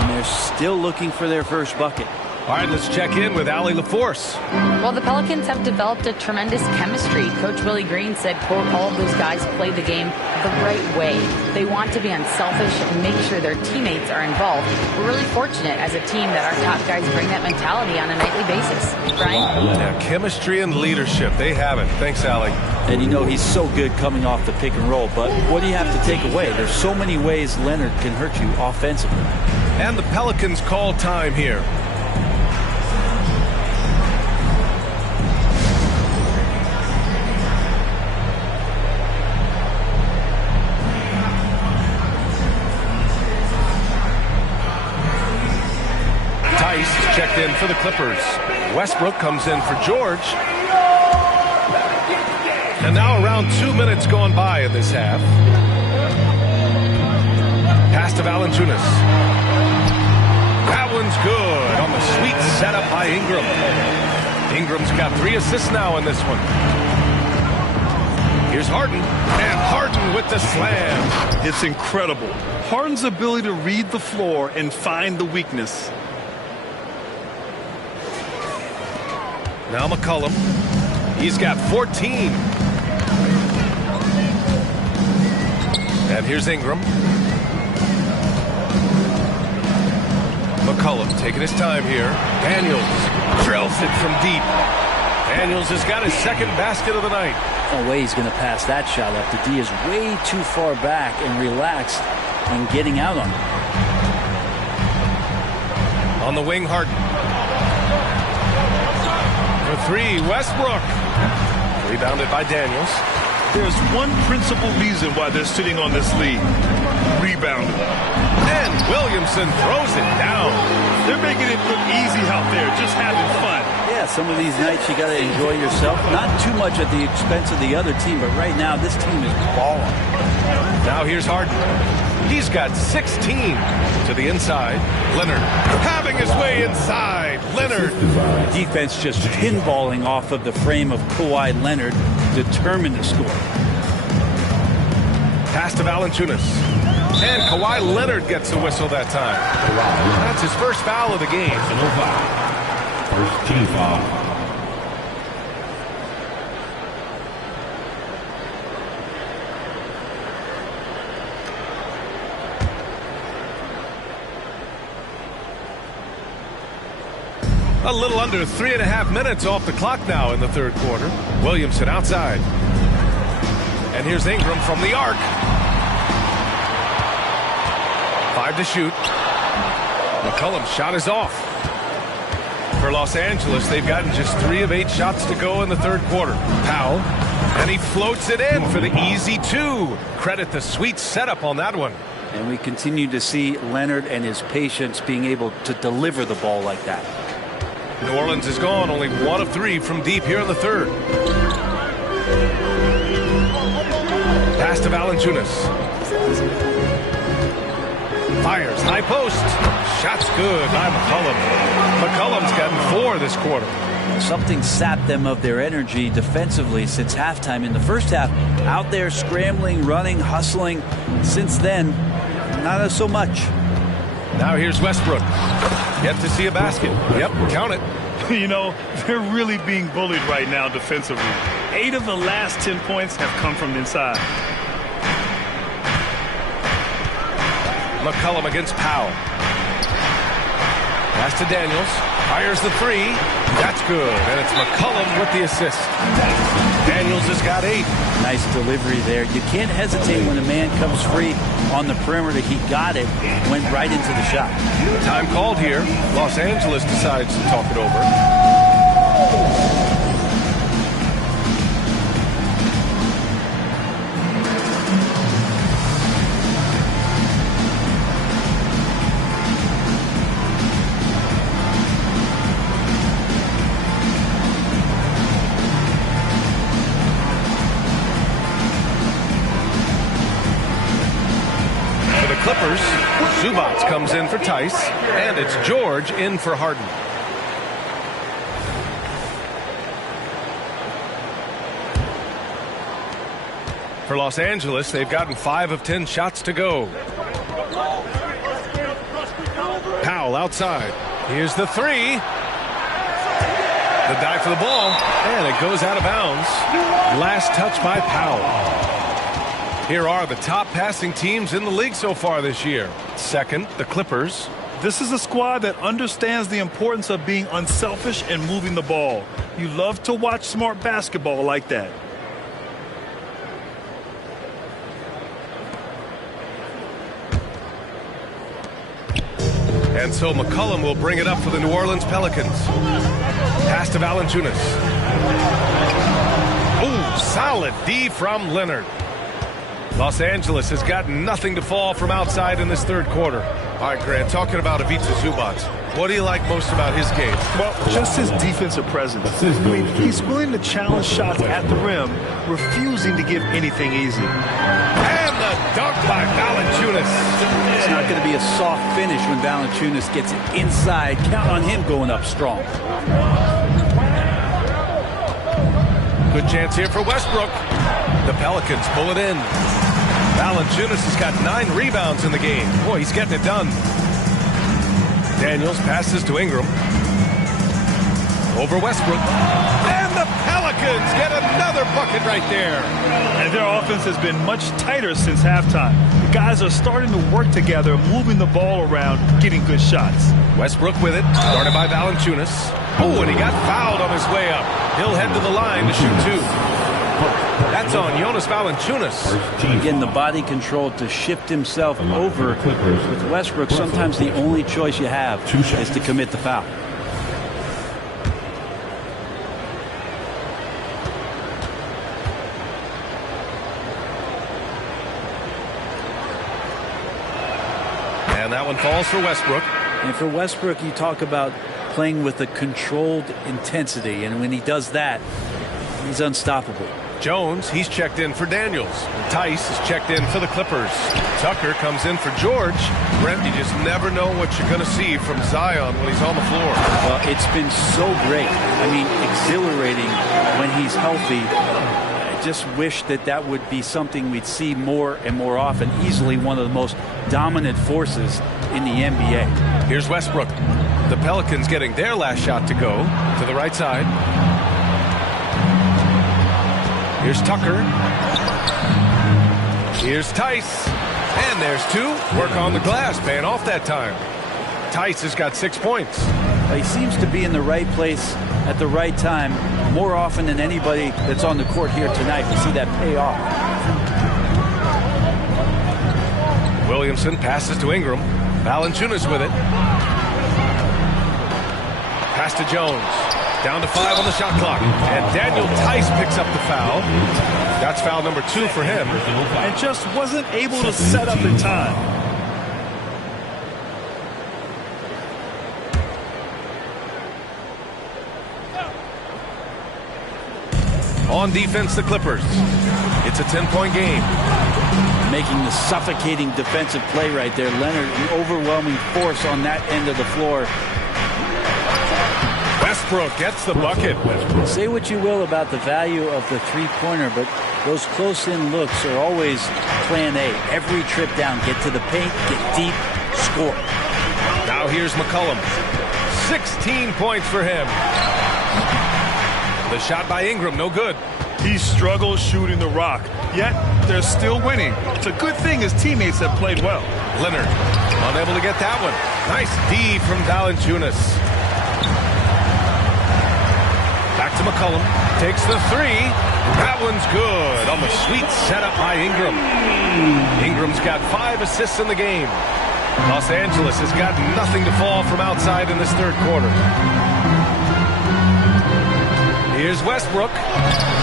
and they're still looking for their first bucket. All right, let's check in with Allie LaForce. Well, the Pelicans have developed a tremendous chemistry. Coach Willie Green said, quote, all of those guys play the game the right way. They want to be unselfish and make sure their teammates are involved. We're really fortunate as a team that our top guys bring that mentality on a nightly basis. Brian? Yeah, chemistry and leadership. They have it. Thanks, Allie. And you know he's so good coming off the pick and roll, but what do you have to take away? There's so many ways Leonard can hurt you offensively. And the Pelicans call time here. Checked in for the Clippers. Westbrook comes in for George. And now around 2 minutes gone by in this half. Pass to Valanciunas. That one's good on the sweet setup by Ingram. Ingram's got 3 assists now in this one. Here's Harden. And Harden with the slam. It's incredible. Harden's ability to read the floor and find the weakness. Now McCollum. He's got 14. And here's Ingram. McCollum taking his time here. Daniels drills it from deep. Daniels has got his second basket of the night. No way he's going to pass that shot up. The D is way too far back and relaxed and getting out on him. On the wing, Harden. For 3, Westbrook. Rebounded by Daniels. There's one principal reason why they're sitting on this lead. Rebounding. And Williamson throws it down. They're making it look easy out there, just having fun. Yeah, some of these nights you got to enjoy yourself. Not too much at the expense of the other team, but right now this team is balling. Now here's Harden. He's got 16 to the inside. Leonard having his way inside. Leonard. Defense just pinballing off of the frame of Kawhi Leonard, determined to score. Pass to Valanciunas. And Kawhi Leonard gets a whistle that time. That's his first foul of the game. First team foul. A little under 3.5 minutes off the clock now in the third quarter. Williamson outside. And here's Ingram from the arc. 5 to shoot. McCollum's shot is off. For Los Angeles, they've gotten just 3 of 8 shots to go in the third quarter. Powell. And he floats it in for the easy 2. Credit the sweet setup on that one. And we continue to see Leonard and his patience being able to deliver the ball like that. New Orleans is gone, only 1 of 3 from deep here in the third. Pass to Valanciunas. Fires, high post. Shot's good by McCollum. McCollum's gotten 4 this quarter. Something sapped them of their energy defensively since halftime. In the first half, out there scrambling, running, hustling. Since then, not so much. Now here's Westbrook. Yet to see a basket. Yep, count it. You know, they're really being bullied right now defensively. 8 of the last 10 points have come from inside. McCollum against Powell. Pass to Daniels. Fires the 3. That's good. And it's McCollum with the assist. Daniels has got 8. Nice delivery there. You can't hesitate when a man comes free on the perimeter. He got it. Went right into the shot. Time called here. Los Angeles decides to talk it over. Clippers, Zubac comes in for Tice, and it's George in for Harden. For Los Angeles, they've gotten 5 of 10 shots to go. Powell outside. Here's the 3. The dive for the ball, and it goes out of bounds. Last touch by Powell. Here are the top passing teams in the league so far this year. Second, the Clippers. This is a squad that understands the importance of being unselfish and moving the ball. You love to watch smart basketball like that. And so McCollum will bring it up for the New Orleans Pelicans. Pass to Valanciunas. Ooh, solid D from Leonard. Los Angeles has got nothing to fall from outside in this third quarter. All right, Grant, talking about Ivica Zubac, what do you like most about his game? Well, just his defensive presence. I mean, he's willing to challenge shots at the rim, refusing to give anything easy. And the dunk by Valanciunas. It's not going to be a soft finish when Valanciunas gets it inside. Count on him going up strong. Good chance here for Westbrook. The Pelicans pull it in. Valanciunas has got 9 rebounds in the game. Boy, he's getting it done. Daniels passes to Ingram. Over Westbrook. And the Pelicans get another bucket right there. And their offense has been much tighter since halftime. The guys are starting to work together, moving the ball around, getting good shots. Westbrook with it, started by Valanciunas. Oh, and he got fouled on his way up. He'll head to the line to shoot 2. That's on Jonas Valanciunas. Again, the body control to shift himself over. With Westbrook, sometimes the only choice you have is to commit the foul. And that one falls for Westbrook. And for Westbrook, you talk about playing with a controlled intensity. And when he does that, he's unstoppable. Jones, he's checked in for Daniels. Tice is checked in for the Clippers. Tucker comes in for George. Brent, you just never know what you're going to see from Zion when he's on the floor. Well, it's been so great. I mean, exhilarating when he's healthy. I just wish that would be something we'd see more and more often. Easily one of the most dominant forces in the NBA. Here's Westbrook. The Pelicans getting their last shot to go to the right side. Here's Tucker. Here's Tice. And there's two. Work on the glass, paying off that time. Tice has got 6 points. He seems to be in the right place at the right time more often than anybody that's on the court here tonight. We see that pay off. Williamson passes to Ingram. Valanciunas with it. Pass to Jones. Down to 5 on the shot clock. And Daniel Tice picks up the foul. That's foul number 2 for him. And just wasn't able to set up in time. On defense, the Clippers. It's a 10-point game. Making the suffocating defensive play right there. Leonard, an overwhelming force on that end of the floor. Westbrook gets the bucket. Say what you will about the value of the three-pointer, but those close-in looks are always plan A. Every trip down, get to the paint, get deep, score. Now here's McCollum. 16 points for him. The shot by Ingram, no good. He struggles shooting the rock, yet they're still winning. It's a good thing his teammates have played well. Leonard, unable to get that one. Nice D from Valanciunas. Back to McCollum. Takes the three. That one's good on the sweet setup by Ingram. Ingram's got 5 assists in the game. Los Angeles has got nothing to fall from outside in this third quarter. Here's Westbrook.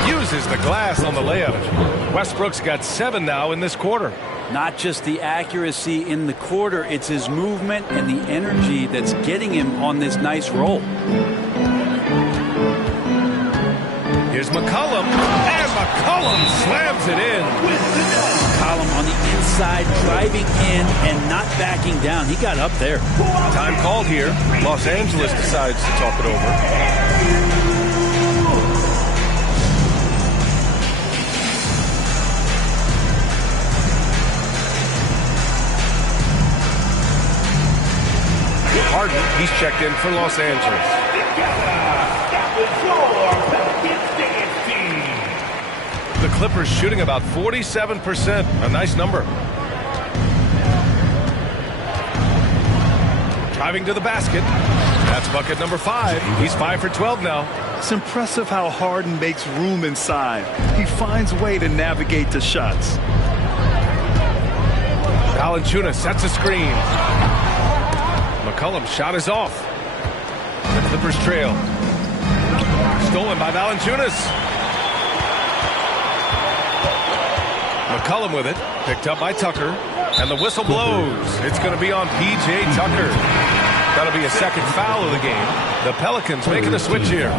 Uses the glass on the layup. Westbrook's got 7 now in this quarter. Not just the accuracy in the quarter, it's his movement and the energy that's getting him on this nice roll. Here's McCollum, and McCollum slams it in. McCollum on the inside, driving in and not backing down. He got up there. Time called here. Los Angeles decides to talk it over. Harden, he's checked in for Los Angeles. The Clippers shooting about 47%. A nice number. Driving to the basket. That's bucket number 5. He's 5 for 12 now. It's impressive how Harden makes room inside. He finds a way to navigate the shots. Valanciunas sets a screen. McCollum's shot is off. The Clippers trail. Stolen by Valanciunas. McCollum with it. Picked up by Tucker. And the whistle blows. It's going to be on P.J. Tucker. That'll be a second foul of the game. The Pelicans making a switch here.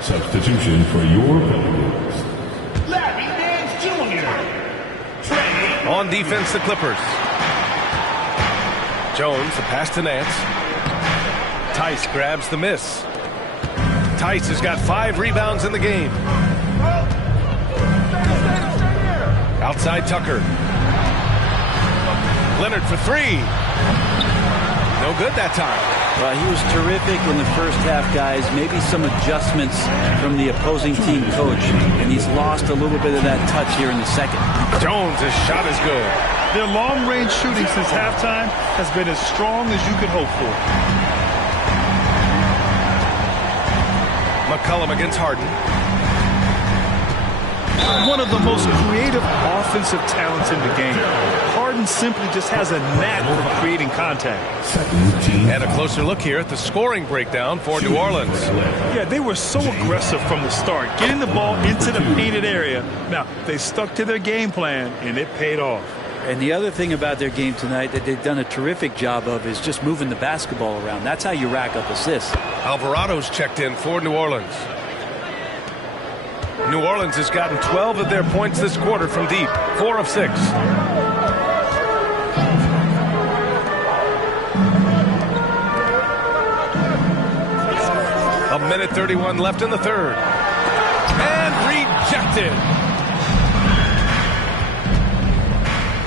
Substitution for your Pelicans. Larry Nance Jr. On defense, the Clippers. Jones, the pass to Nance. Tice grabs the miss. Tice has got 5 rebounds in the game. Outside Tucker. Leonard for 3. No good that time. Well, he was terrific in the first half, guys. Maybe some adjustments from the opposing team coach, and he's lost a little bit of that touch here in the second. Jones, his shot is good. Their long-range shooting since halftime has been as strong as you could hope for. McCollum against Harden. One of the most creative offensive talents in the game. Harden simply just has a knack for creating contact. And a closer look here at the scoring breakdown for New Orleans. Yeah, they were so aggressive from the start, getting the ball into the painted area. Now, they stuck to their game plan, and it paid off. And the other thing about their game tonight that they've done a terrific job of is just moving the basketball around. That's how you rack up assists. Alvarado's checked in for New Orleans. New Orleans has gotten 12 of their points this quarter from deep, 4 of 6. A minute 31 left in the third. And rejected.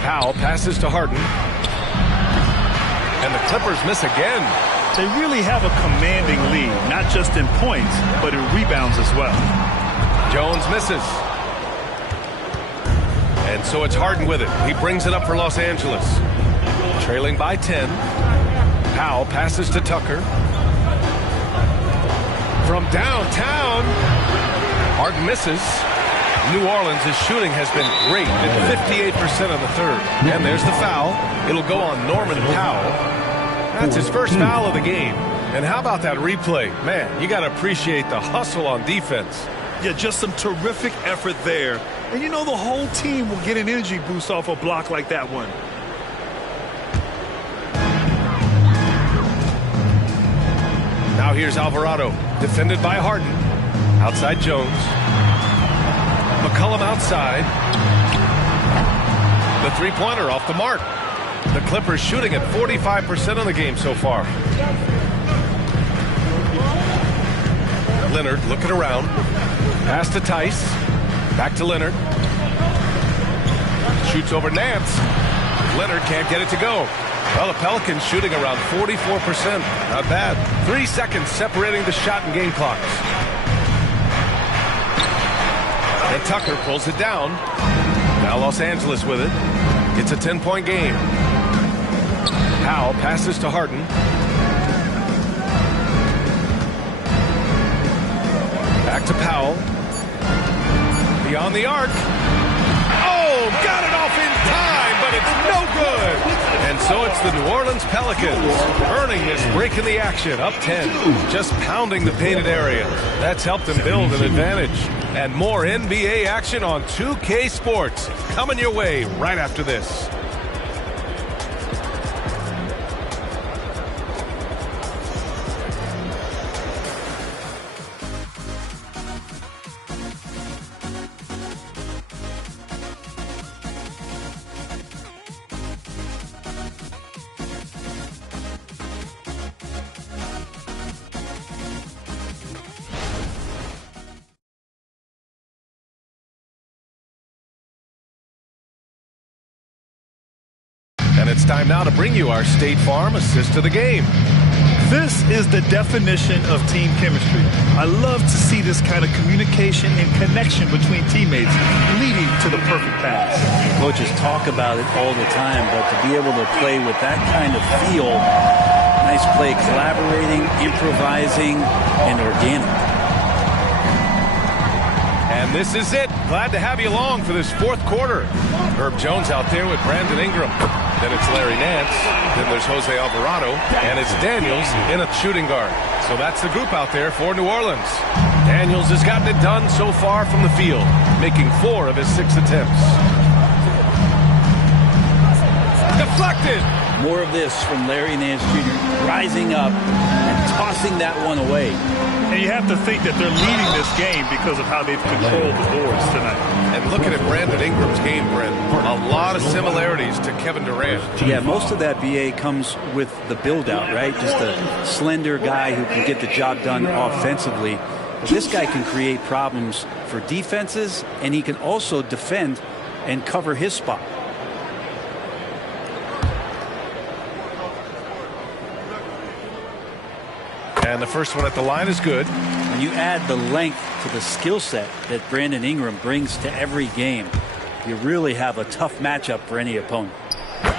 Powell passes to Harden. And the Clippers miss again. They really have a commanding lead, not just in points, but in rebounds as well. Jones misses. And so it's Harden with it. He brings it up for Los Angeles. Trailing by 10. Powell passes to Tucker. From downtown, Harden misses. New Orleans' shooting has been great at 58% in the third. And there's the foul. It'll go on Norman Powell. That's his first foul of the game. And how about that replay? Man, you got to appreciate the hustle on defense. Yeah, just some terrific effort there. And you know the whole team will get an energy boost off a block like that one. Now here's Alvarado, defended by Harden. Outside Jones. McCollum outside. The three-pointer off the mark. The Clippers shooting at 45% of the game so far. Leonard looking around. Pass to Tice. Back to Leonard. Shoots over Nance. Leonard can't get it to go. Well, the Pelicans shooting around 44%. Not bad. 3 seconds separating the shot and game clocks. And Tucker pulls it down. Now Los Angeles with it. It's a 10-point game. Powell passes to Harden. Back to Powell. Beyond the arc. Oh, got it off in time, but it's no good. And so it's the New Orleans Pelicans earning this break in the action, up 10, just pounding the painted area. That's helped them build an advantage. And more NBA action on 2K Sports coming your way right after this. And it's time now to bring you our State Farm assist of the game. This is the definition of team chemistry. I love to see this kind of communication and connection between teammates leading to the perfect pass. Coaches talk about it all the time, but to be able to play with that kind of feel, nice play, collaborating, improvising, and organic. And this is it. Glad to have you along for this fourth quarter. Herb Jones out there with Brandon Ingram. Then it's Larry Nance. Then there's Jose Alvarado. And it's Daniels in a shooting guard. So that's the group out there for New Orleans. Daniels has gotten it done so far from the field, making 4 of his 6 attempts. Deflected. More of this from Larry Nance Jr. rising up and tossing that one away. And you have to think that they're leading this game because of how they've controlled the boards tonight. And looking at Brandon Ingram's game, Brent, a lot of similarities to Kevin Durant. Yeah, most of that, BA, comes with the build-out, right? Just a slender guy who can get the job done offensively. But this guy can create problems for defenses, and he can also defend and cover his spot. And the first one at the line is good. When you add the length to the skill set that Brandon Ingram brings to every game, you really have a tough matchup for any opponent.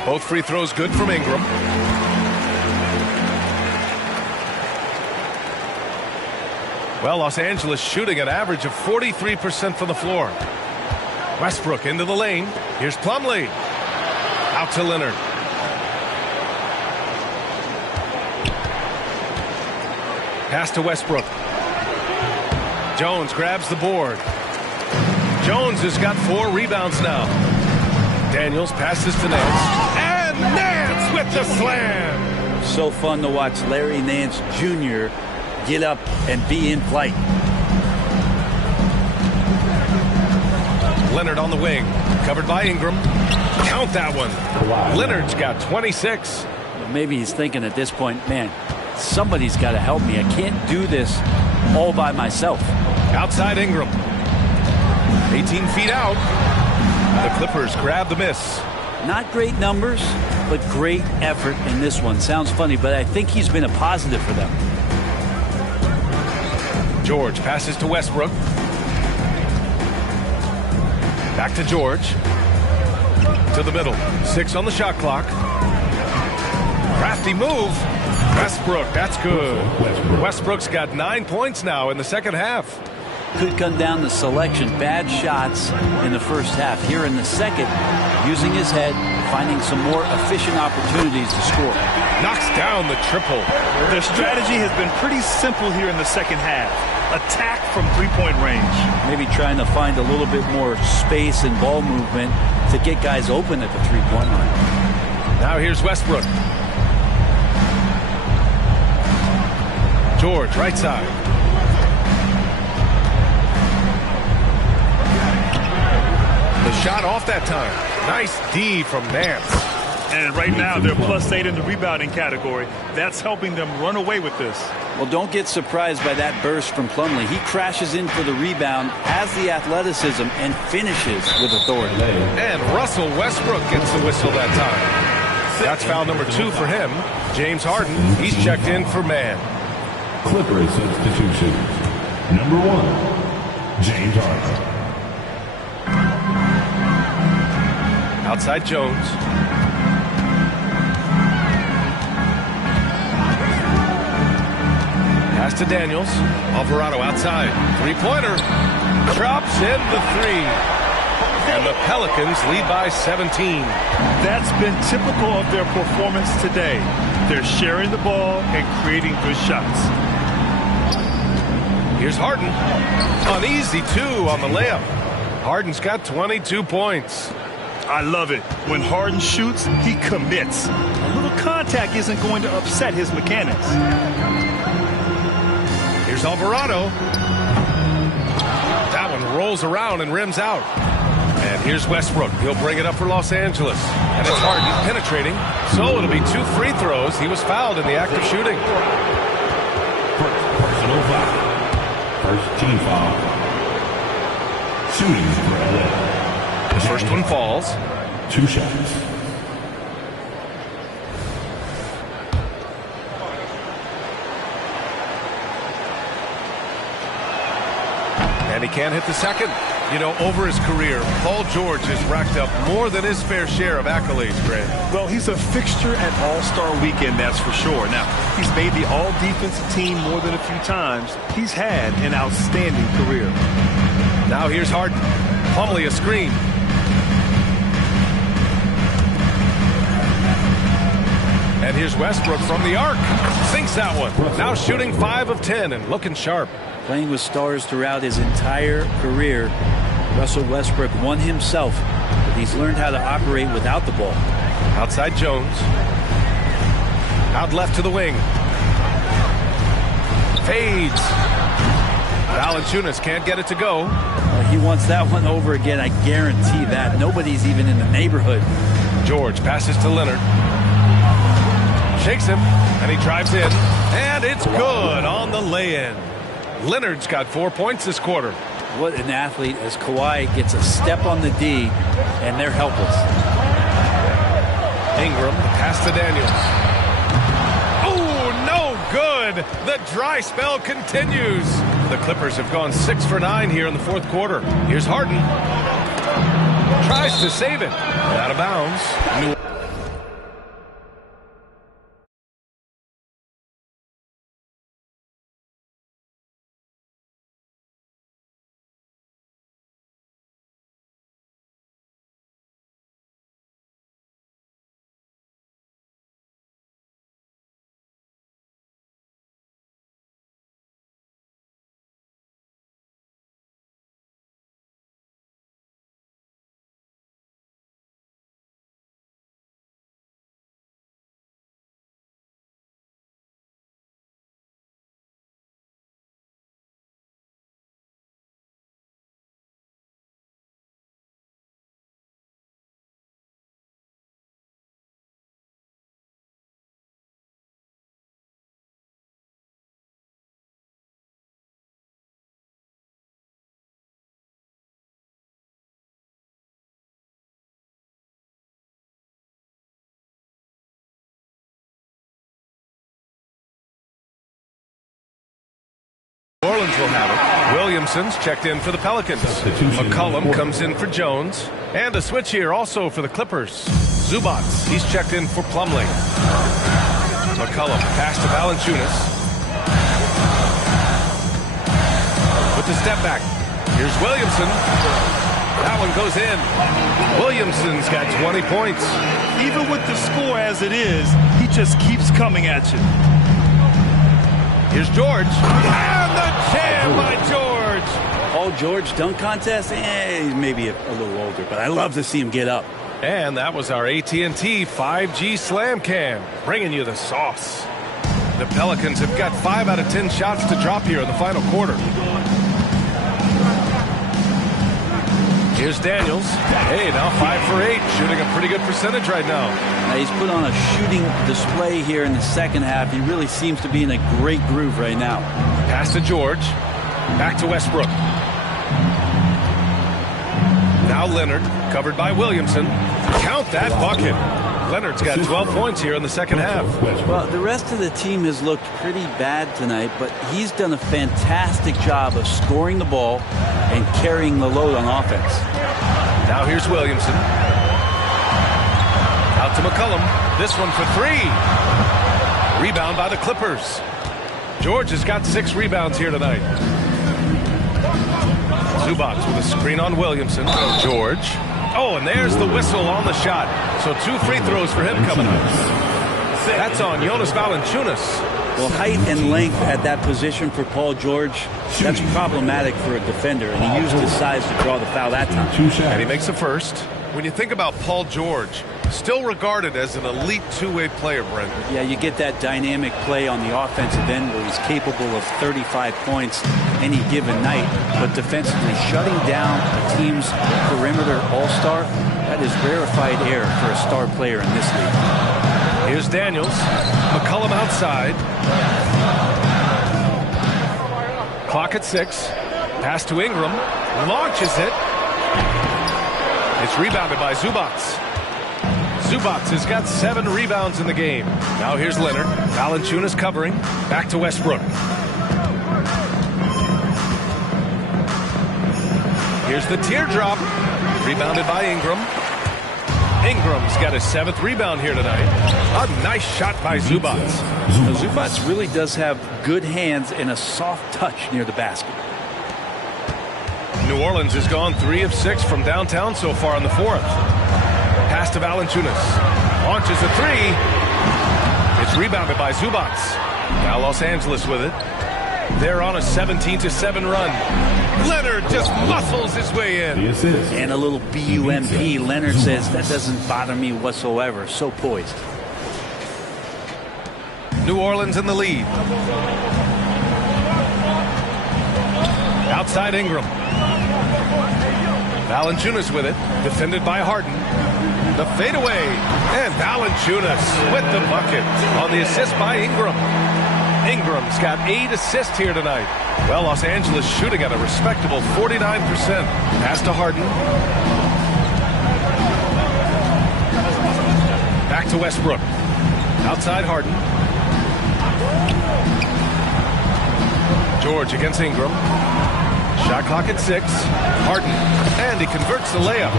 Both free throws good from Ingram. Well, Los Angeles shooting an average of 43% from the floor. Westbrook into the lane. Here's Plumlee. Out to Leonard. Pass to Westbrook. Jones grabs the board. Jones has got 4 rebounds now. Daniels passes to Nance. And Nance with the slam. So fun to watch Larry Nance Jr. get up and be in flight. Leonard on the wing. Covered by Ingram. Count that one. Leonard's got 26. Maybe he's thinking at this point, man, somebody's got to help me. I can't do this all by myself. Outside Ingram. 18 feet out. The Clippers grab the miss. Not great numbers, but great effort in this one. Sounds funny, but I think he's been a positive for them. George passes to Westbrook. Back to George. To the middle. 6 on the shot clock. Crafty move. Westbrook, that's good. Westbrook's got 9 points now in the second half. Could come down to selection. Bad shots in the first half. Here in the second, using his head, finding some more efficient opportunities to score. Knocks down the triple. Their strategy has been pretty simple here in the second half. Attack from three-point range. Maybe trying to find a little bit more space and ball movement to get guys open at the three-point line. Now here's Westbrook. George, right side. The shot off that time. Nice D from Nance. And right now they're +8 in the rebounding category. That's helping them run away with this. Well, don't get surprised by that burst from Plumlee. He crashes in for the rebound, has the athleticism, and finishes with authority. And Russell Westbrook gets the whistle that time. That's foul number 2 for him. James Harden, he's checked in for man. Clippers substitutions. Number 1, James Harden. Outside Jones. Pass to Daniels. Alvarado outside. Three-pointer. Drops in the 3. And the Pelicans lead by 17. That's been typical of their performance today. They're sharing the ball and creating good shots. Here's Harden. An easy 2 on the layup. Harden's got 22 points. I love it. When Harden shoots, he commits. A little contact isn't going to upset his mechanics. Here's Alvarado. That one rolls around and rims out. And here's Westbrook. He'll bring it up for Los Angeles. And it's Harden penetrating. So it'll be 2 free throws. He was fouled in the act of shooting. First personal foul. First team foul. Shooting for LA. The first one falls. 2 shots. And he can't hit the second. You know, over his career, Paul George has racked up more than his fair share of accolades, Grant. Well, he's a fixture at All-Star Weekend, that's for sure. Now, he's made the All-Defensive team more than a few times. He's had an outstanding career. Now here's Harden. Plumlee a screen. And here's Westbrook from the arc. Sinks that one. Now shooting 5 of 10 and looking sharp. Playing with stars throughout his entire career, Russell Westbrook won himself, but he's learned how to operate without the ball. Outside Jones. Out left to the wing. Fades. Valanciunas can't get it to go. He wants that one over again, I guarantee that. Nobody's even in the neighborhood. George passes to Leonard. Shakes him, and he drives in. And it's good on the lay-in. Leonard's got 4 points this quarter. What an athlete, as Kawhi gets a step on the D, and they're helpless. Ingram, the pass to Daniels. Oh, no good. The dry spell continues. The Clippers have gone 6 for 9 here in the fourth quarter. Here's Harden. Tries to save it. Out of bounds. Wizards will have it. Williamson's checked in for the Pelicans. McCollum comes in for Jones. And a switch here also for the Clippers. Zubac, he's checked in for Plumlee. McCollum, pass to Valanciunas. With the step back. Here's Williamson. That one goes in. Williamson's got 20 points. Even with the score as it is, he just keeps coming at you. Here's George. And the jam by George. Paul George dunk contest? He's maybe a little older, but I love to see him get up. And that was our AT&T 5G Slam Cam, bringing you the sauce. The Pelicans have got 5 out of 10 shots to drop here in the final quarter. Here's Daniels. Hey, now 5 for 8, shooting a pretty good percentage right now. Now he's put on a shooting display here in the second half. He really seems to be in a great groove right now. Pass to George. Back to Westbrook. Now Leonard, covered by Williamson. Count that bucket. Leonard's got 12 points here in the second half. Well, the rest of the team has looked pretty bad tonight, but he's done a fantastic job of scoring the ball and carrying the load on offense. Now here's Williamson. Out to McCollum. This one for 3. Rebound by the Clippers. George has got 6 rebounds here tonight. Zubac with a screen on Williamson. George. Oh, and there's the whistle on the shot. So 2 free throws for him coming up. That's on Jonas Valanciunas. Well, height and length at that position for Paul George, that's problematic for a defender, and he used his size to draw the foul that time. And he makes the first. When you think about Paul George, still regarded as an elite two-way player, Brent. Yeah, you get that dynamic play on the offensive end where he's capable of 35 points any given night, but defensively shutting down a team's perimeter all-star, that is rarefied air for a star player in this league. Here's Daniels. McCollum outside. Clock at 6. Pass to Ingram. Launches it. It's rebounded by Zubac. Zubac has got 7 rebounds in the game. Now here's Leonard. Valanciunas covering. Back to Westbrook. Here's the teardrop. Rebounded by Ingram. Ingram's got his 7th rebound here tonight. A nice shot by Zubac. Zubac really does have good hands and a soft touch near the basket. New Orleans has gone 3 of 6 from downtown so far in the 4th. Pass to Valanciunas. Launches a 3. It's rebounded by Zubac. Now Los Angeles with it. They're on a 17-7 run. Leonard just muscles his way in. And a little BUMP. Leonard says, that doesn't bother me whatsoever. So poised. New Orleans in the lead. Outside Ingram. Valanciunas with it. Defended by Harden. The fadeaway. And Valanciunas with the bucket on the assist by Ingram. Ingram's got 8 assists here tonight. Well, Los Angeles shooting at a respectable 49%. Pass to Harden. Back to Westbrook. Outside Harden. George against Ingram. Shot clock at 6. Harden. And he converts the layup.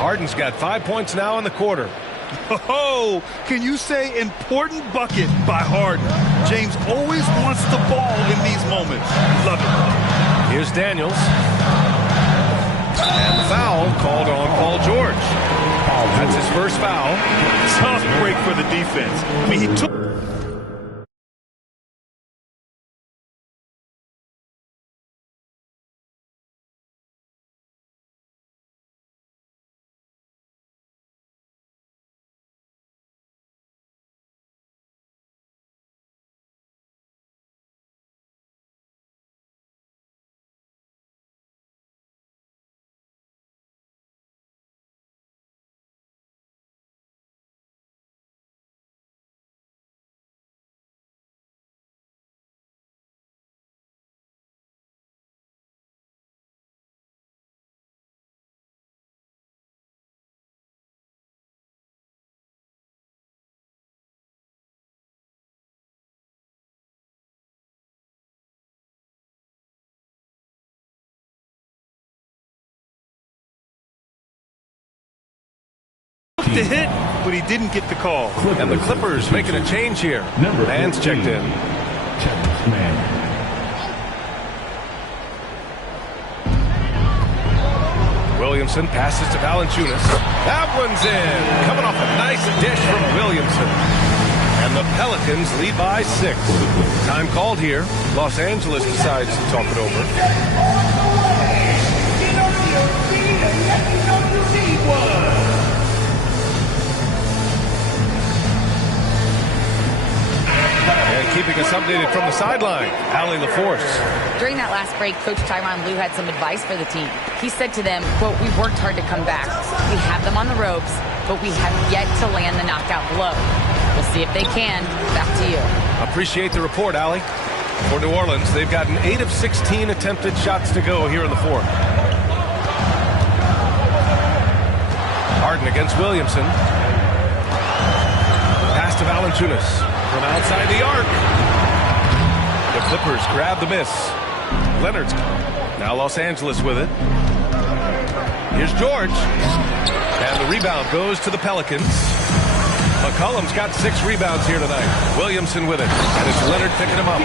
Harden's got 5 points now in the quarter. Oh, can you say important bucket by Harden? James always wants the ball in these moments. Love it. Here's Daniels. And the foul called on Paul George. That's his first foul. Tough break for the defense. I mean, he took took the hit, but he didn't get the call. And the Clippers making a change here. Man's checked in. Williamson passes to Valanciunas. That one's in. Coming off a nice dish from Williamson. And the Pelicans lead by 6. Time called here. Los Angeles decides to talk it over. And keeping us updated from the sideline, Allie LaForce. During that last break, Coach Tyronn Lue had some advice for the team. He said to them, quote, "We've worked hard to come back. We have them on the ropes, but we have yet to land the knockout blow. We'll see if they can." Back to you. Appreciate the report, Allie. For New Orleans, they've gotten 8 of 16 attempted shots to go here in the 4th. Harden against Williamson. Pass to Valanciunas from outside the arc. The Clippers grab the miss. Leonard's now Los Angeles with it. Here's George. And the rebound goes to the Pelicans. McCollum's got 6 rebounds here tonight. Williamson with it. And it's Leonard picking him up.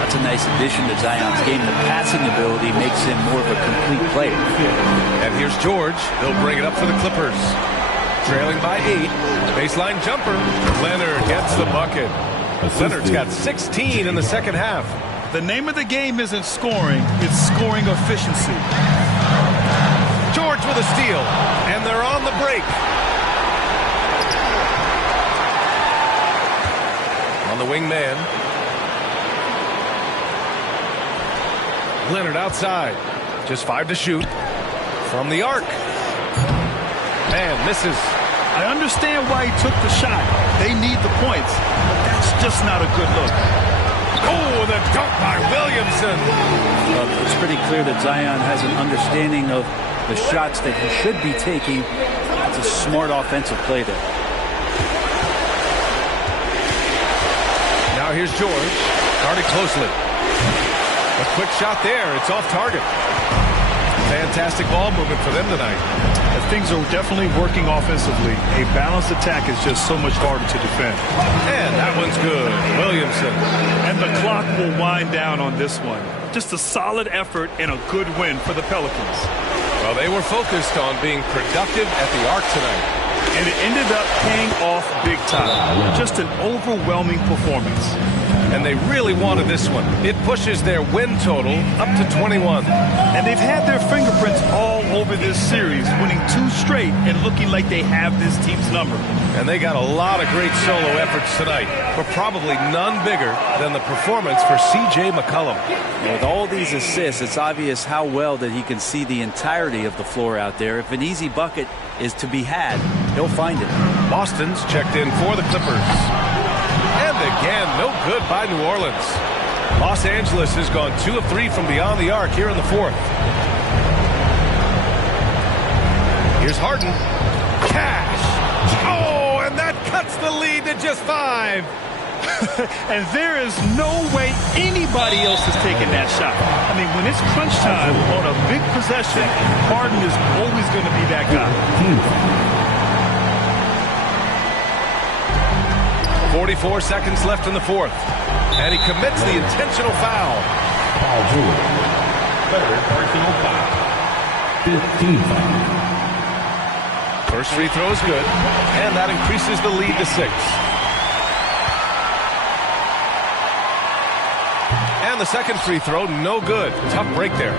That's a nice addition to Zion's game. The passing ability makes him more of a complete player. And here's George. He'll bring it up for the Clippers. Trailing by 8. Baseline jumper. Leonard gets the bucket. Leonard's got 16 in the second half. The name of the game isn't scoring, it's scoring efficiency. George with a steal. And they're on the break. On the wing man. Leonard outside. Just 5 to shoot. From the arc. Man misses. I understand why he took the shot. They need the points, but that's just not a good look. Oh, the dunk by Williamson. Well, it's pretty clear that Zion has an understanding of the shots that he should be taking. It's a smart offensive play there. Now here's George. Guarded closely. A quick shot there. It's off target. Fantastic ball movement for them tonight. Things are definitely working offensively. A balanced attack is just so much harder to defend. And that one's good. Williamson. And the clock will wind down on this one. Just a solid effort and a good win for the Pelicans. Well, they were focused on being productive at the arc tonight. And it ended up paying off big time. Just an overwhelming performance. And they really wanted this one. It pushes their win total up to 21. And they've had their fingerprints all over this series, winning 2 straight and looking like they have this team's number. And they got a lot of great solo efforts tonight, but probably none bigger than the performance for C.J. McCollum. With all these assists, it's obvious how well that he can see the entirety of the floor out there. If an easy bucket is to be had, he'll find it. Boston's checked in for the Clippers. And again, no good by New Orleans. Los Angeles has gone 2 of 3 from beyond the arc here in the 4th. Here's Harden. Cash. Oh, and that cuts the lead to just 5. And there is no way anybody else is taking that shot. I mean, when it's crunch time on a big possession, Harden is always going to be that guy. 44 seconds left in the 4th. And he commits the intentional foul. Paul George. Third personal foul. 15 foul. First free throw is good. And that increases the lead to 6. And the second free throw, no good. Tough break there.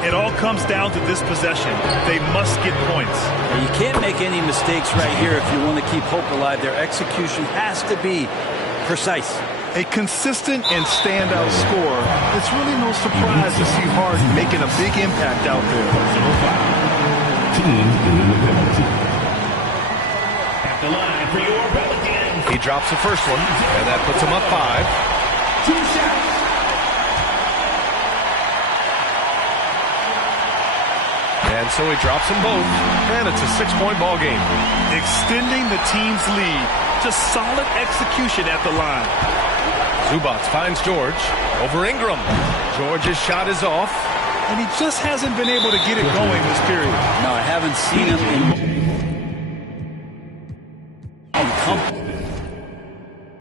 It all comes down to this possession. They must get points. You can't make any mistakes right here if you want to keep hope alive. Their execution has to be precise. A consistent and standout scorer. It's really no surprise to see Harden making a big impact out there. Team in the penalty. At the line for your Pelicans. He drops the first one, and that puts him up 5. 2 shots. And so he drops them both, and it's a 6-point ball game. Extending the team's lead. Just solid execution at the line. Zubac finds George over Ingram. George's shot is off. And he just hasn't been able to get it going this period. No, I haven't seen him in 2.